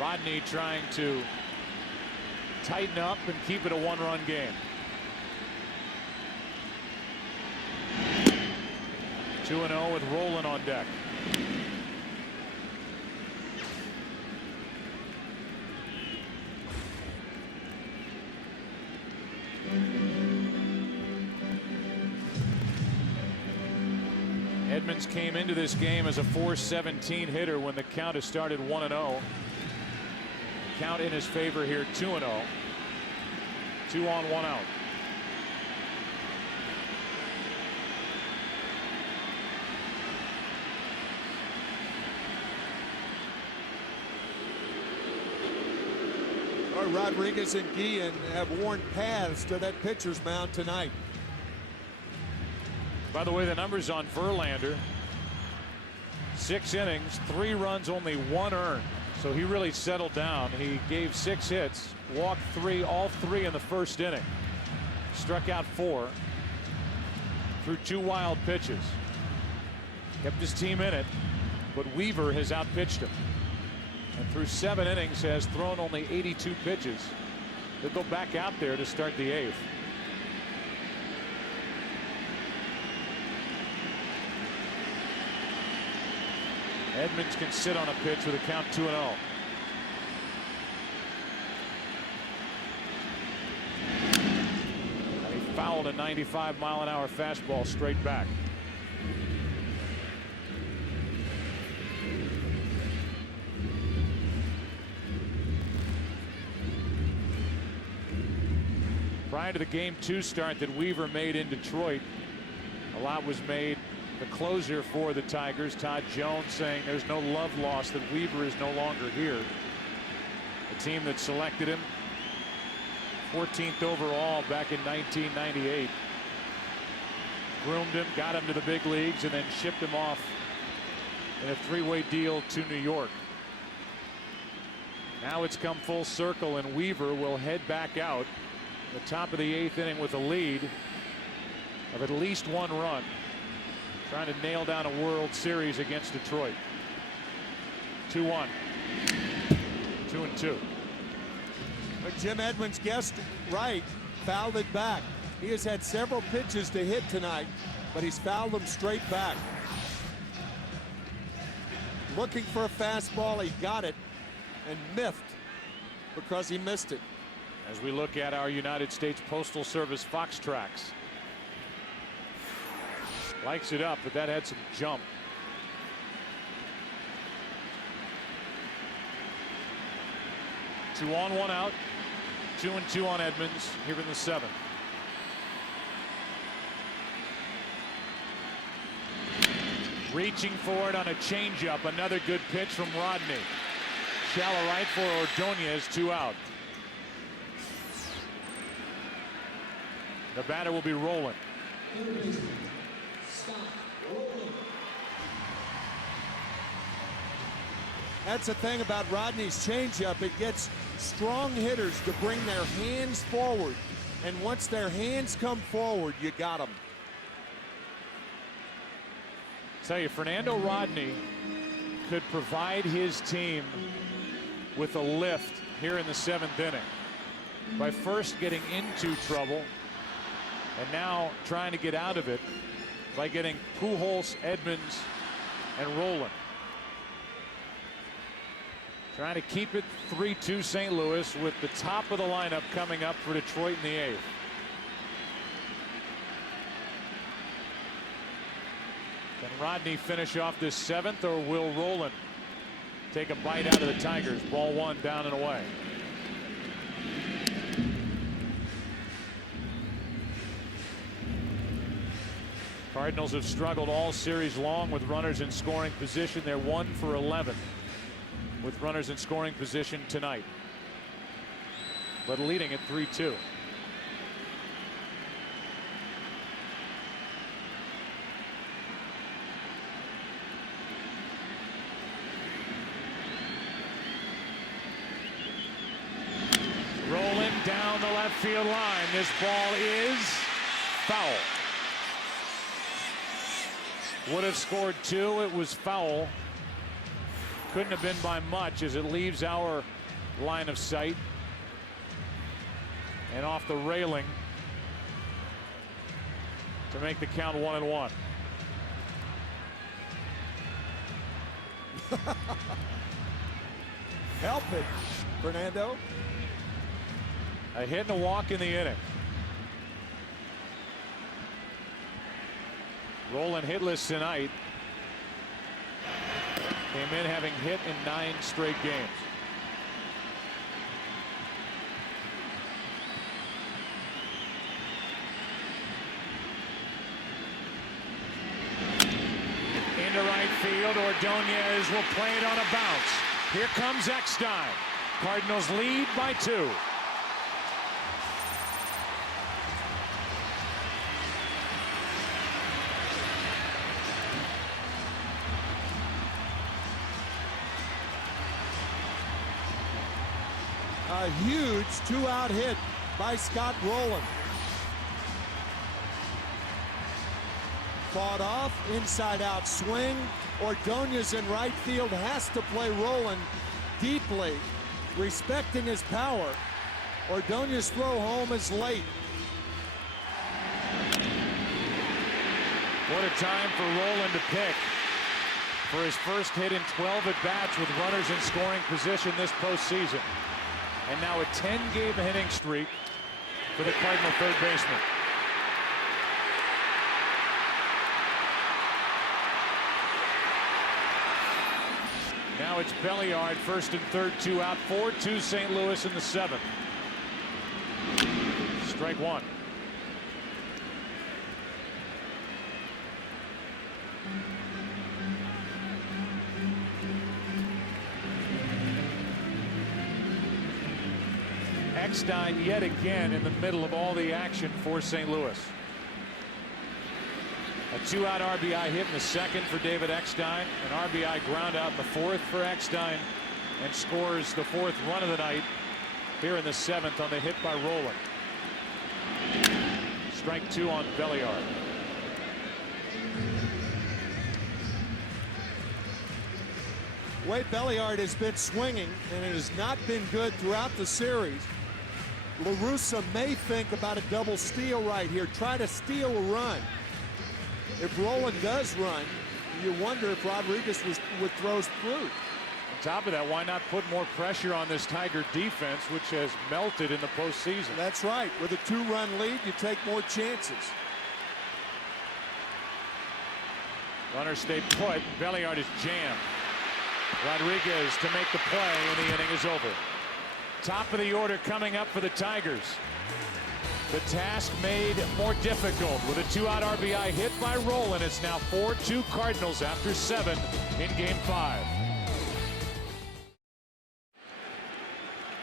Rodney trying to tighten up and keep it a 1-run game. 2-0 with Rolen on deck. Edmonds came into this game as a .417 hitter when the count has started 1-0. Count in his favor here, 2-0. 2 on, 1 out. Rodriguez and Guillen have worn paths to that pitcher's mound tonight. By the way, the numbers on Verlander: 6 innings, 3 runs, only 1 earned. So he really settled down. He gave 6 hits, walked 3, all 3 in the 1st inning. Struck out 4, threw 2 wild pitches. Kept his team in it, but Weaver has outpitched him. And through 7 innings has thrown only 82 pitches. He'll go back out there to start the 8th. Edmonds can sit on a pitch with a count 2-0. And he fouled a 95-mile-an-hour fastball straight back. Prior to the Game 2 start that Weaver made in Detroit, a lot was made. The closer for the Tigers, Todd Jones, saying there's no love lost, that Weaver is no longer here. The team that selected him 14th overall back in 1998. Groomed him, got him to the big leagues, and then shipped him off in a 3-way deal to New York. Now it's come full circle, and Weaver will head back out the top of the 8th inning with a lead of at least 1 run, trying to nail down a World Series against Detroit. 2-1. 2-2. But Jim Edmonds guessed right, fouled it back. He has had several pitches to hit tonight, but he's fouled them straight back. Looking for a fastball, he got it and miffed because he missed it. As we look at our United States Postal Service Fox tracks. Likes it up, but that had some jump. Two on, 1 out. 2-2 on Edmonds here in the 7th. Reaching for it on a changeup. Another good pitch from Rodney. Shallow right for Ordonez, 2 out. The batter will be Rolen. That's the thing about Rodney's changeup. It gets strong hitters to bring their hands forward. And once their hands come forward, you got them. Tell you, Fernando Rodney could provide his team with a lift here in the 7th inning by first getting into trouble and now trying to get out of it by getting Pujols, Edmonds, and Rolen. Trying to keep it 3-2 St. Louis with the top of the lineup coming up for Detroit in the 8th. Can Rodney finish off this 7th, or will Rolen take a bite out of the Tigers? Ball 1 down and away. Cardinals have struggled all series long with runners in scoring position. They're 1 for 11 with runners in scoring position tonight, but leading at 3-2. Rolling down the left field line. This ball is foul. Would have scored 2. It was foul. Couldn't have been by much as it leaves our line of sight and off the railing to make the count 1-1. Help it, Fernando. A hit and a walk in the inning. Rolen hitless tonight. Came in having hit in 9 straight games. Into right field. Ordonez will play it on a bounce. Here comes Eckstein. Cardinals lead by 2. A huge 2-out hit by Scott Rolen. Fought off, inside-out swing. Ordonez in right field has to play Rolen deeply, respecting his power. Ordonez throw home is late. What a time for Rolen to pick for his first hit in 12 at-bats with runners in scoring position this postseason. And now a 10-game hitting streak for the Cardinal third baseman. Now it's Belliard, first and third, 2 out, 4-2 St. Louis in the 7th. Strike 1. Eckstein yet again in the middle of all the action for St. Louis. A 2-out RBI hit in the 2nd for David Eckstein. An RBI ground out in the 4th for Eckstein, and scores the 4th run of the night here in the 7th on the hit by Rolen. Strike 2 on Belliard. Way Belliard has been swinging, and it has not been good throughout the series. La Russa may think about a double steal right here, try to steal a run. If Rolen does run, you wonder if Rodriguez would throw through. On top of that, why not put more pressure on this Tiger defense, which has melted in the postseason? That's right. With a 2-run lead, you take more chances. Runners stay put. Belliard is jammed. Rodriguez to make the play, and the inning is over. Top of the order coming up for the Tigers. The task made more difficult with a 2-out RBI hit by Rolen. It's now 4-2 Cardinals after 7 in Game 5.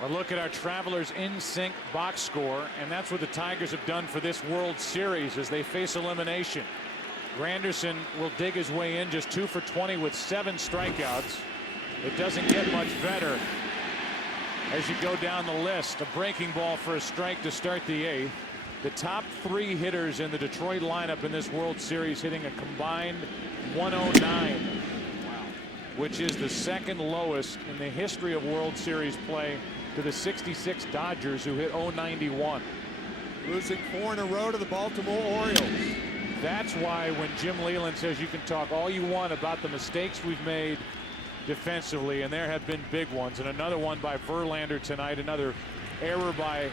A look at our Travelers in sync box score, and that's what the Tigers have done for this World Series as they face elimination. Granderson will dig his way in, just 2 for 20 with 7 strikeouts. It doesn't get much better as you go down the list. A breaking ball for a strike to start the 8th. The top 3 hitters in the Detroit lineup in this World Series hitting a combined 109, which is the 2nd lowest in the history of World Series play to the 66 Dodgers, who hit 091. Losing 4 in a row to the Baltimore Orioles. That's why when Jim Leyland says you can talk all you want about the mistakes we've made defensively, and there have been big ones. And another one by Verlander tonight, another error by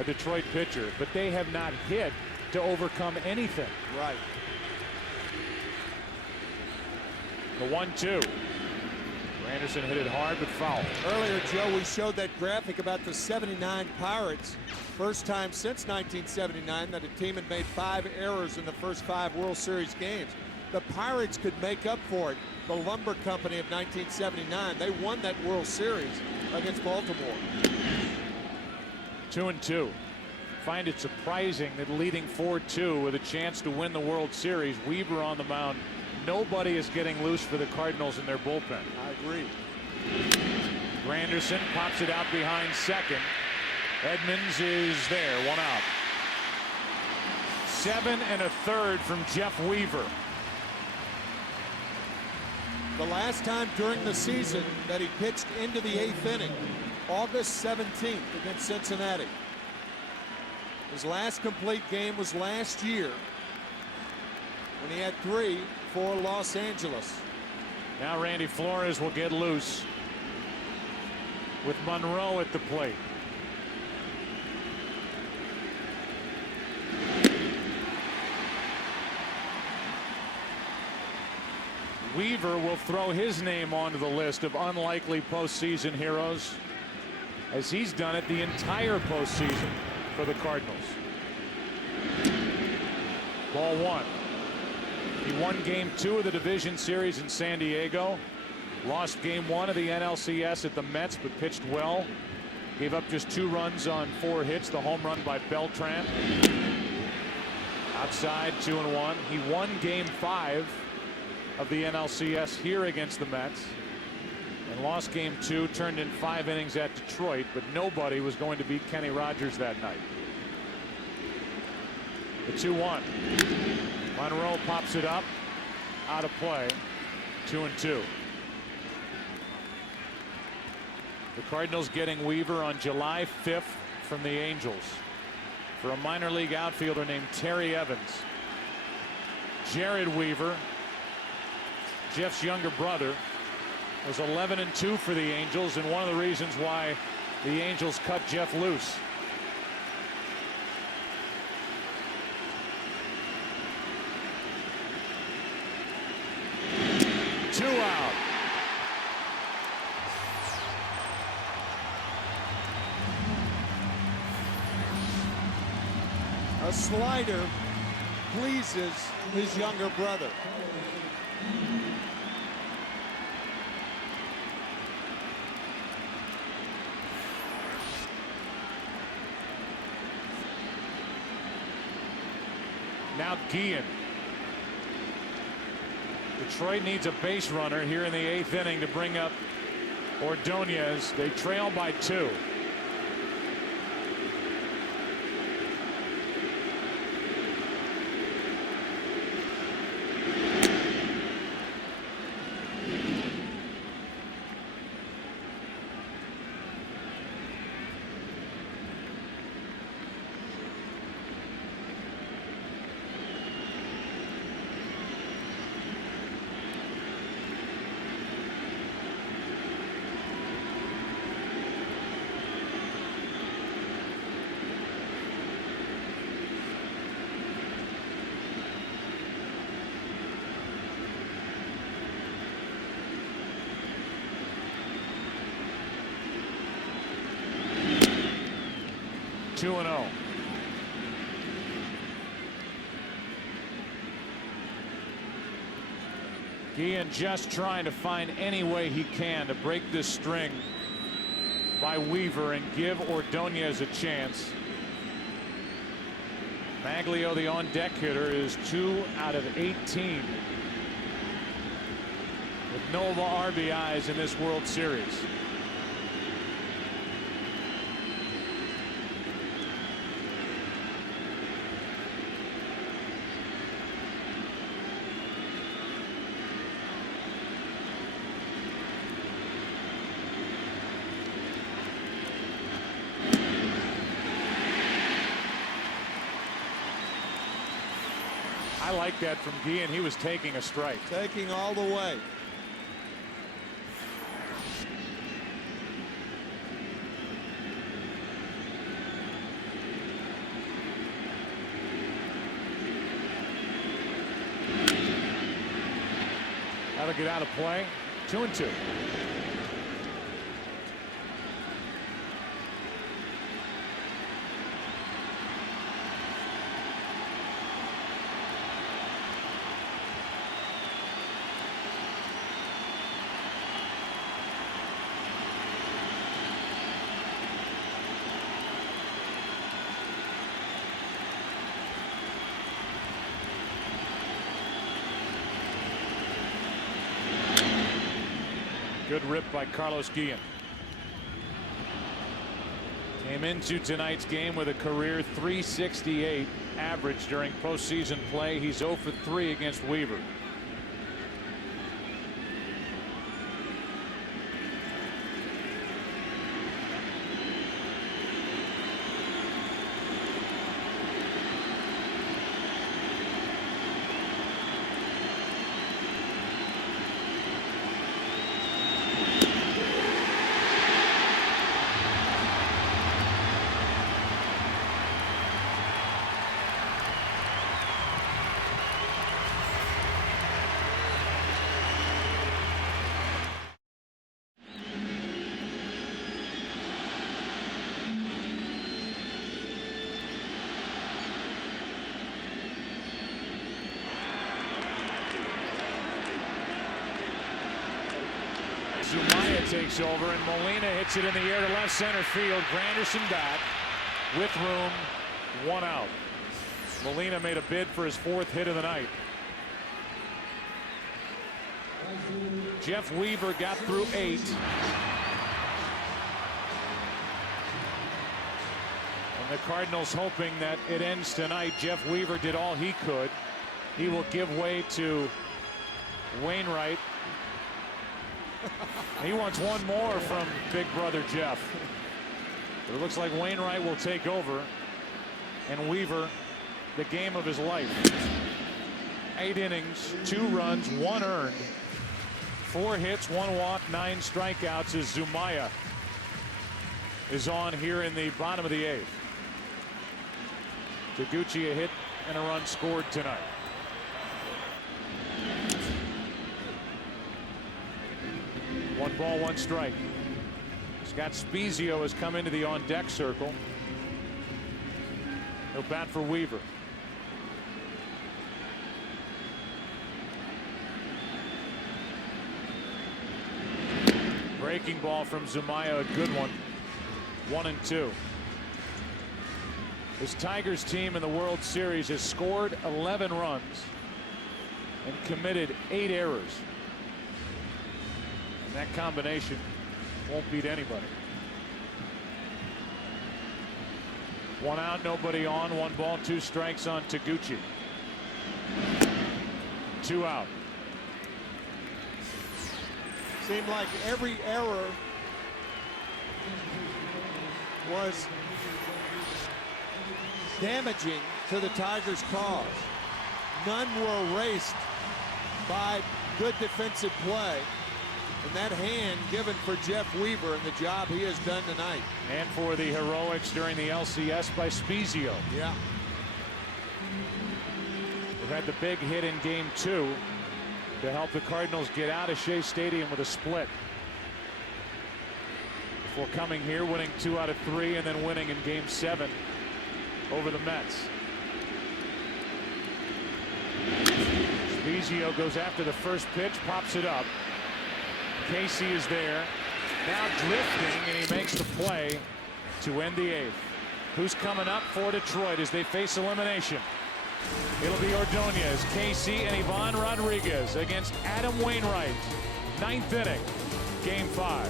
a Detroit pitcher. But they have not hit to overcome anything. Right. The 1-2. Anderson hit it hard but foul. Earlier, Joe, we showed that graphic about the '79 Pirates. First time since 1979 that a team had made 5 errors in the first 5 World Series games. The Pirates could make up for it. The Lumber Company of 1979, they won that World Series against Baltimore. 2-2. Find it surprising that leading 4-2 with a chance to win the World Series, Weaver on the mound. Nobody is getting loose for the Cardinals in their bullpen. I agree. Granderson pops it out behind second. Edmonds is there, 1 out. 7 1/3 from Jeff Weaver. The last time during the season that he pitched into the 8th inning, August 17th against Cincinnati. His last complete game was last year when he had 3 for Los Angeles. Now Randy Flores will get loose with Monroe at the plate. Weaver will throw his name onto the list of unlikely postseason heroes, as he's done it the entire postseason for the Cardinals. Ball 1. He won Game 2 of the division series in San Diego. Lost Game 1 of the NLCS at the Mets, but pitched well. Gave up just 2 runs on 4 hits. The home run by Beltran. Outside, 2-1. He won Game 5 of the NLCS here against the Mets. And lost Game 2, turned in 5 innings at Detroit, but nobody was going to beat Kenny Rogers that night. The 2-1. Monroe pops it up, out of play, 2-2. The Cardinals getting Weaver on July 5th from the Angels for a minor league outfielder named Terry Evans. Jared Weaver, Jeff's younger brother, was 11-2 for the Angels, and one of the reasons why the Angels cut Jeff loose. Two out. A slider pleases his younger brother. Now Guillen. Detroit needs a base runner here in the 8th inning to bring up Ordonez. They trail by 2. Two and 0. Guillen just trying to find any way he can to break this string by Weaver and give Ordonez a chance. Maglio, the on-deck hitter, is 2 out of 18 with no RBIs in this World Series. I like that from Guillen. He was taking a strike. Taking all the way. took it out of play. 2-2. Good rip by Carlos Guillen. Came into tonight's game with a career .368 average during postseason play. He's 0 for 3 against Weaver. Zumaya takes over, and Molina hits it in the air to left center field. Granderson back with room, 1 out. Molina made a bid for his 4th hit of the night. Jeff Weaver got through 8. And the Cardinals hoping that it ends tonight. Jeff Weaver did all he could. He will give way to Wainwright. He wants one more from big brother Jeff. But it looks like Wainwright will take over, and Weaver the game of his life. 8 innings, 2 runs, 1 earned, 4 hits, 1 walk, 9 strikeouts as Zumaya is on here in the bottom of the 8th. Taguchi a hit and a run scored tonight. One ball, 1 strike. Scott Spezio has come into the on-deck circle. He'll bat for Weaver. Breaking ball from Zumaya, a good one. 1-2. This Tigers team in the World Series has scored 11 runs and committed 8 errors. That combination won't beat anybody. 1 out, nobody on, 1 ball, 2 strikes on Taguchi. 2 out. Seemed like every error was damaging to the Tigers' cause. None were erased by good defensive play. And that hand given for Jeff Weaver and the job he has done tonight. And for the heroics during the LCS by Spezio. Yeah. We've had the big hit in game 2 to help the Cardinals get out of Shea Stadium with a split. Before coming here, winning 2 out of 3, and then winning in game 7 over the Mets. Spezio goes after the first pitch, pops it up. Casey is there, now drifting, and he makes the play to end the 8th. Who's coming up for Detroit as they face elimination? It'll be Ordonez, Casey, and Ivan Rodriguez against Adam Wainwright. 9th inning, game 5.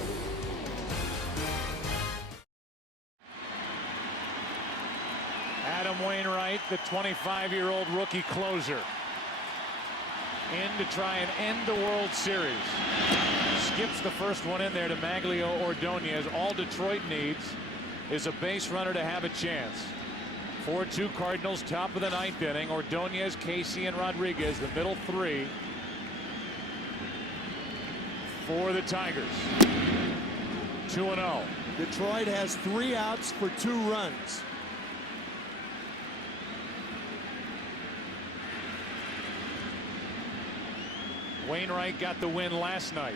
Adam Wainwright, the 25-year-old rookie closer, in to try and end the World Series. Skips the first one in there to Maglio Ordonez. All Detroit needs is a base runner to have a chance. 4-2 Cardinals, top of the 9th inning. Ordonez, Casey, and Rodriguez, the middle 3 for the Tigers. 2-0. Detroit has 3 outs for 2 runs. Wainwright got the win last night.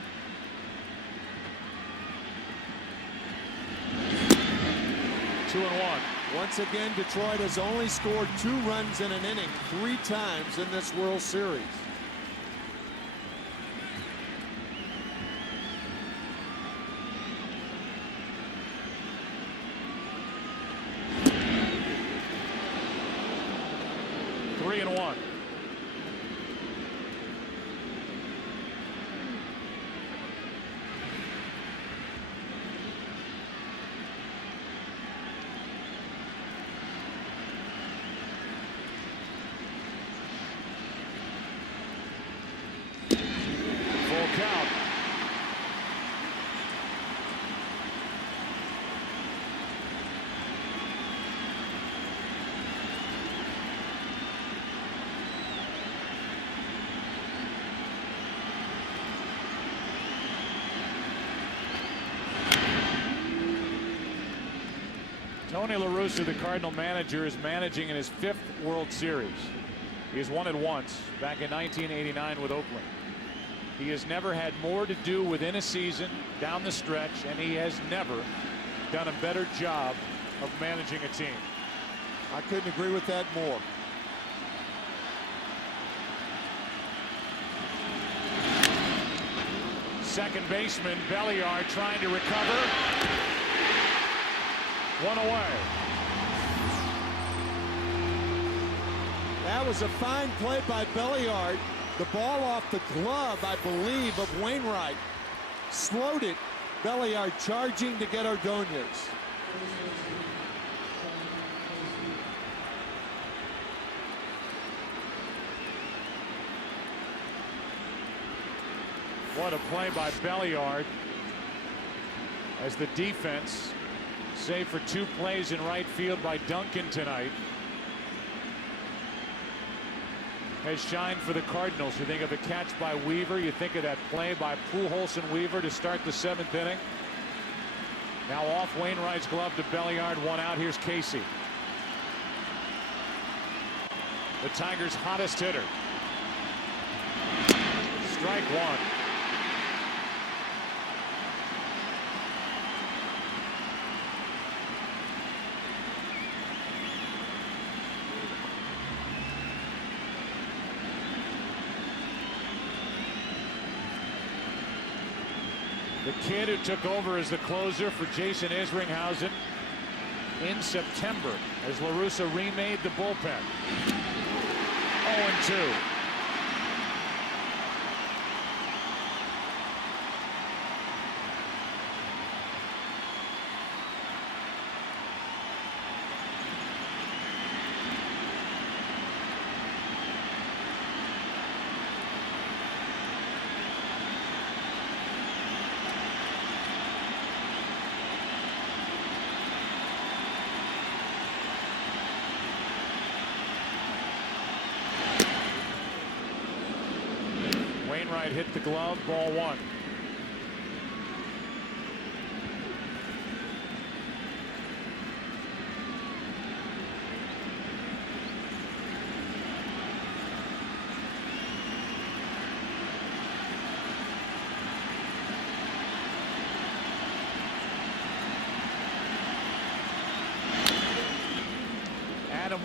Two and one. Once again, Detroit has only scored 2 runs in an inning 3 times in this World Series. Three and one. Count. Tony La Russa, the Cardinal manager, is managing in his 5th World Series. He has won it once back in 1989 with Oakland. He has never had more to do within a season down the stretch, and he has never done a better job of managing a team. I couldn't agree with that more. Second baseman Belliard trying to recover. One away. That was a fine play by Belliard. The ball off the glove, I believe, of Wainwright. Slowed it. Belliard charging to get Ordonez. What a play by Belliard as the defense, save for 2 plays in right field by Duncan tonight, has shined for the Cardinals. You think of the catch by Weaver. You think of that play by Pujols and Weaver to start the 7th inning. Now off Wainwright's glove to Belliard. 1 out. Here's Casey, the Tigers' hottest hitter. Strike 1. The kid who took over as the closer for Jason Isringhausen in September as La Russa remade the bullpen. 0-2. Wainwright hit the glove, ball 1.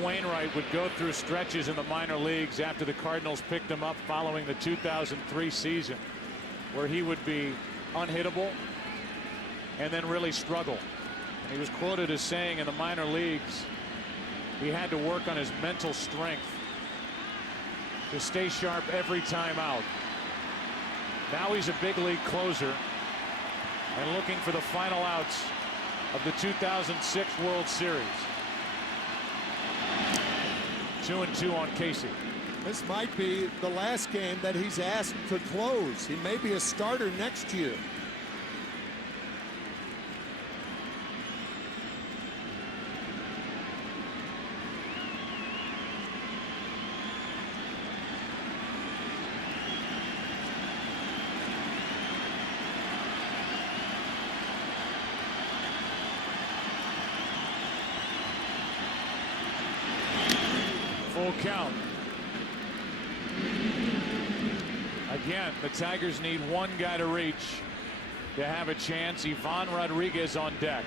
Wainwright would go through stretches in the minor leagues after the Cardinals picked him up following the 2003 season, where he would be unhittable and then really struggle. And he was quoted as saying in the minor leagues he had to work on his mental strength to stay sharp every time out. Now he's a big league closer and looking for the final outs of the 2006 World Series. 2-2 on Casey. This might be the last game that he's asked to close. He may be a starter next year. Full count. Again, the Tigers need one guy to reach to have a chance. Ivan Rodriguez on deck.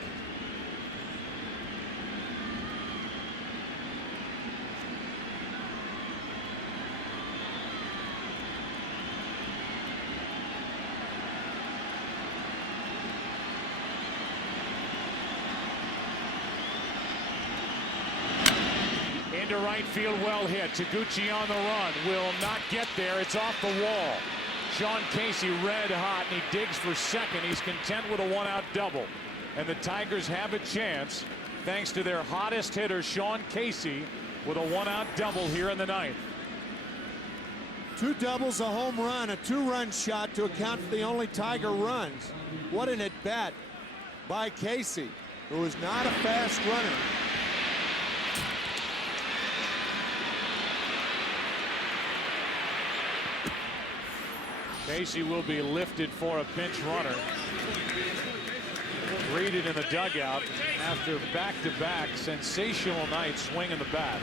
Into right field, well hit. Taguchi on the run, will not get there. It's off the wall. Sean Casey red hot, and he digs for second. He's content with a one-out double. And the Tigers have a chance thanks to their hottest hitter, Sean Casey, with a one-out double here in the ninth. 2 doubles, a home run, a 2-run shot to account for the only Tiger runs. What an at-bat by Casey, who is not a fast runner. Casey will be lifted for a pinch runner. Greeted in the dugout after back-to-back sensational night swinging the bat.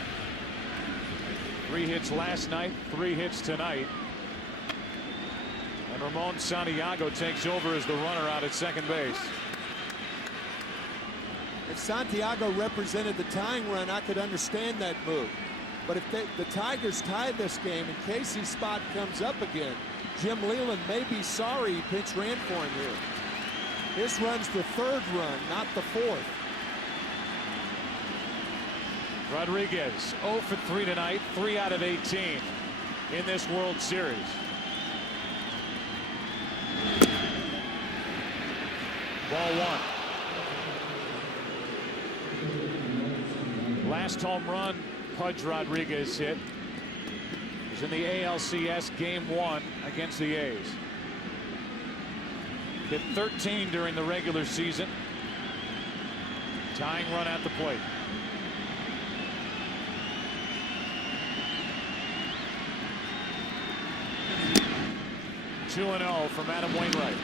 3 hits last night, 3 hits tonight. And Ramon Santiago takes over as the runner out at second base. If Santiago represented the tying run, I could understand that move. But if the Tigers tie this game and Casey's spot comes up again, Jim Leyland may be sorry he pinch ran for him here. This run's the 3rd run, not the 4th. Rodriguez 0 for 3 tonight, 3 out of 18 in this World Series. Ball 1. Last home run Pudge Rodriguez hit was in the ALCS Game 1 against the A's. Hit 13 during the regular season. Tying run at the plate. Two and 0 from Adam Wainwright.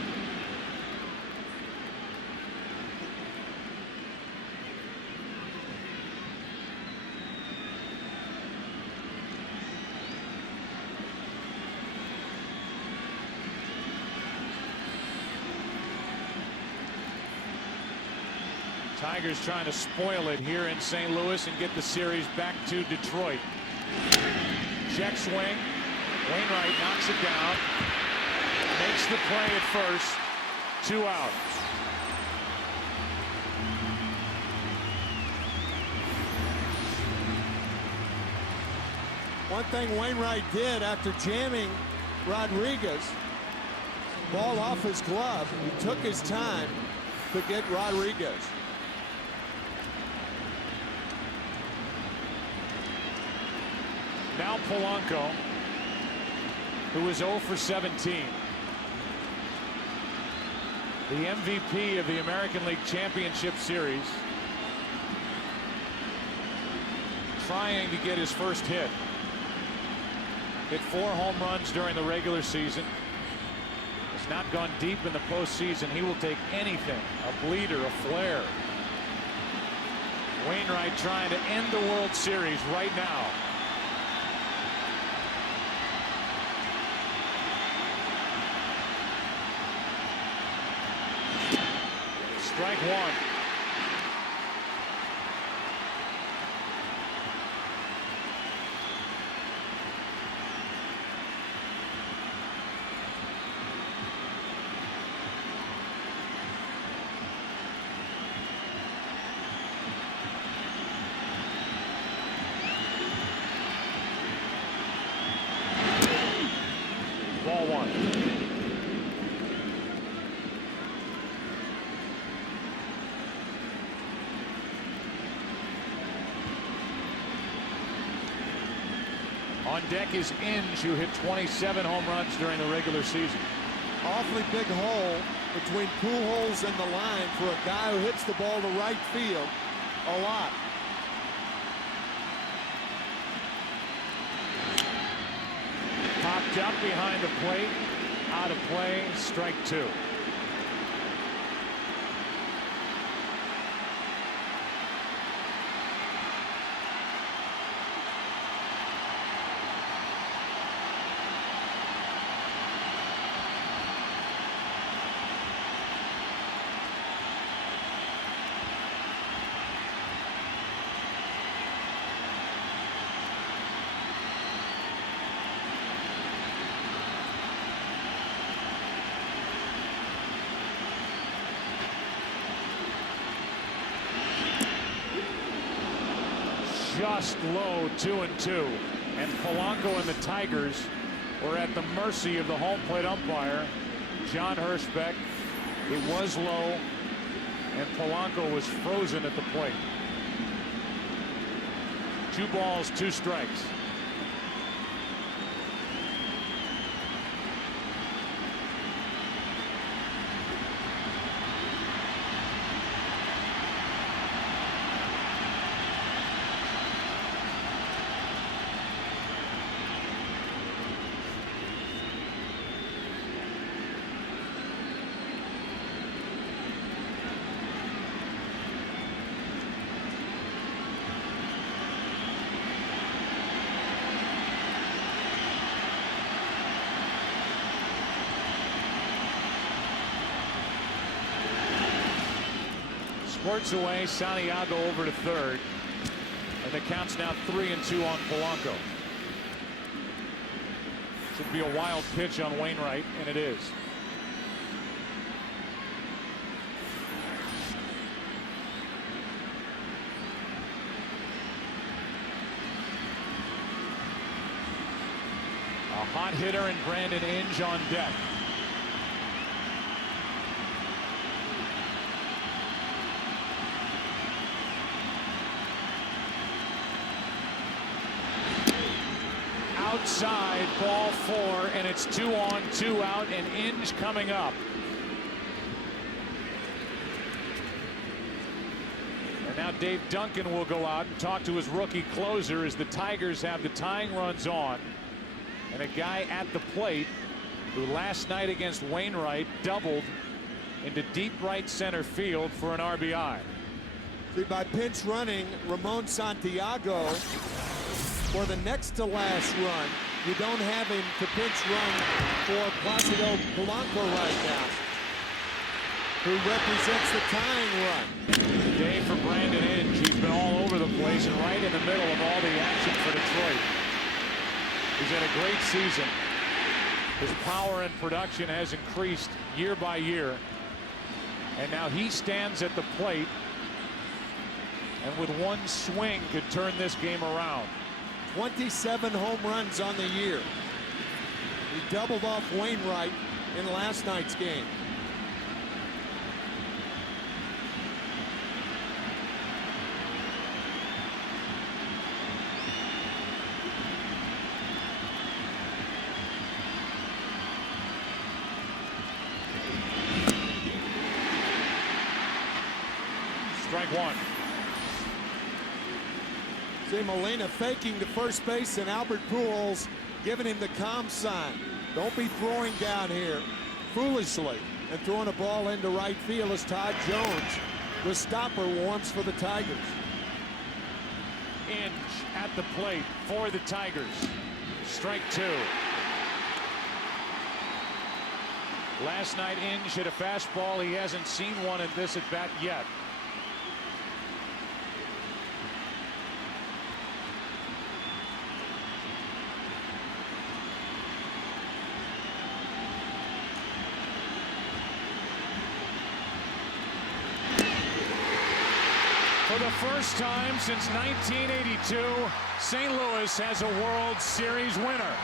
Tigers trying to spoil it here in St. Louis and get the series back to Detroit. Check swing. Wainwright knocks it down. Makes the play at first. 2 out. One thing Wainwright did after jamming Rodriguez, ball off his glove, he took his time to get Rodriguez. Now Polanco, who is 0 for 17. The MVP of the American League Championship Series. Trying to get his first hit. Hit 4 home runs during the regular season. Has not gone deep in the postseason. He will take anything. A bleeder, a flare. Wainwright trying to end the World Series right now. Strike 1. Ball 1. On deck is Inge, who hit 27 home runs during the regular season. Awfully big hole between Pujols and the line for a guy who hits the ball to right field a lot. Popped up behind the plate, out of play, strike 2. just low 2-2. And Polanco and the Tigers were at the mercy of the home plate umpire, John Hirschbeck. It was low, and Polanco was frozen at the plate. 2 balls, 2 strikes. Squirts away, Santiago over to third, and the count's now 3-2 on Polanco. Should be a wild pitch on Wainwright, and it is. A hot hitter and Brandon Inge on deck. Outside, ball 4, and it's 2 on, 2 out, and Inge coming up. And now Dave Duncan will go out and talk to his rookie closer as the Tigers have the tying runs on. And a guy at the plate who last night against Wainwright doubled into deep right center field for an RBI. See, by pinch running Ramon Santiago for the next to last run, you don't have him to pinch run for Placido Polanco right now, who represents the tying run. Day for Brandon Inge. He's been all over the place and right in the middle of all the action for Detroit. He's had a great season. His power and production has increased year by year. And now he stands at the plate and with one swing could turn this game around. 27 home runs on the year. He doubled off Wainwright in last night's game. Strike 1. See Molina faking to first base and Albert Pujols giving him the calm sign. Don't be throwing down here foolishly and throwing a ball into right field as Todd Jones, the stopper, warms for the Tigers. Inge at the plate for the Tigers. Strike 2. Last night Inge hit a fastball. He hasn't seen one in this at bat yet. For the first time since 1982, St. Louis has a World Series winner.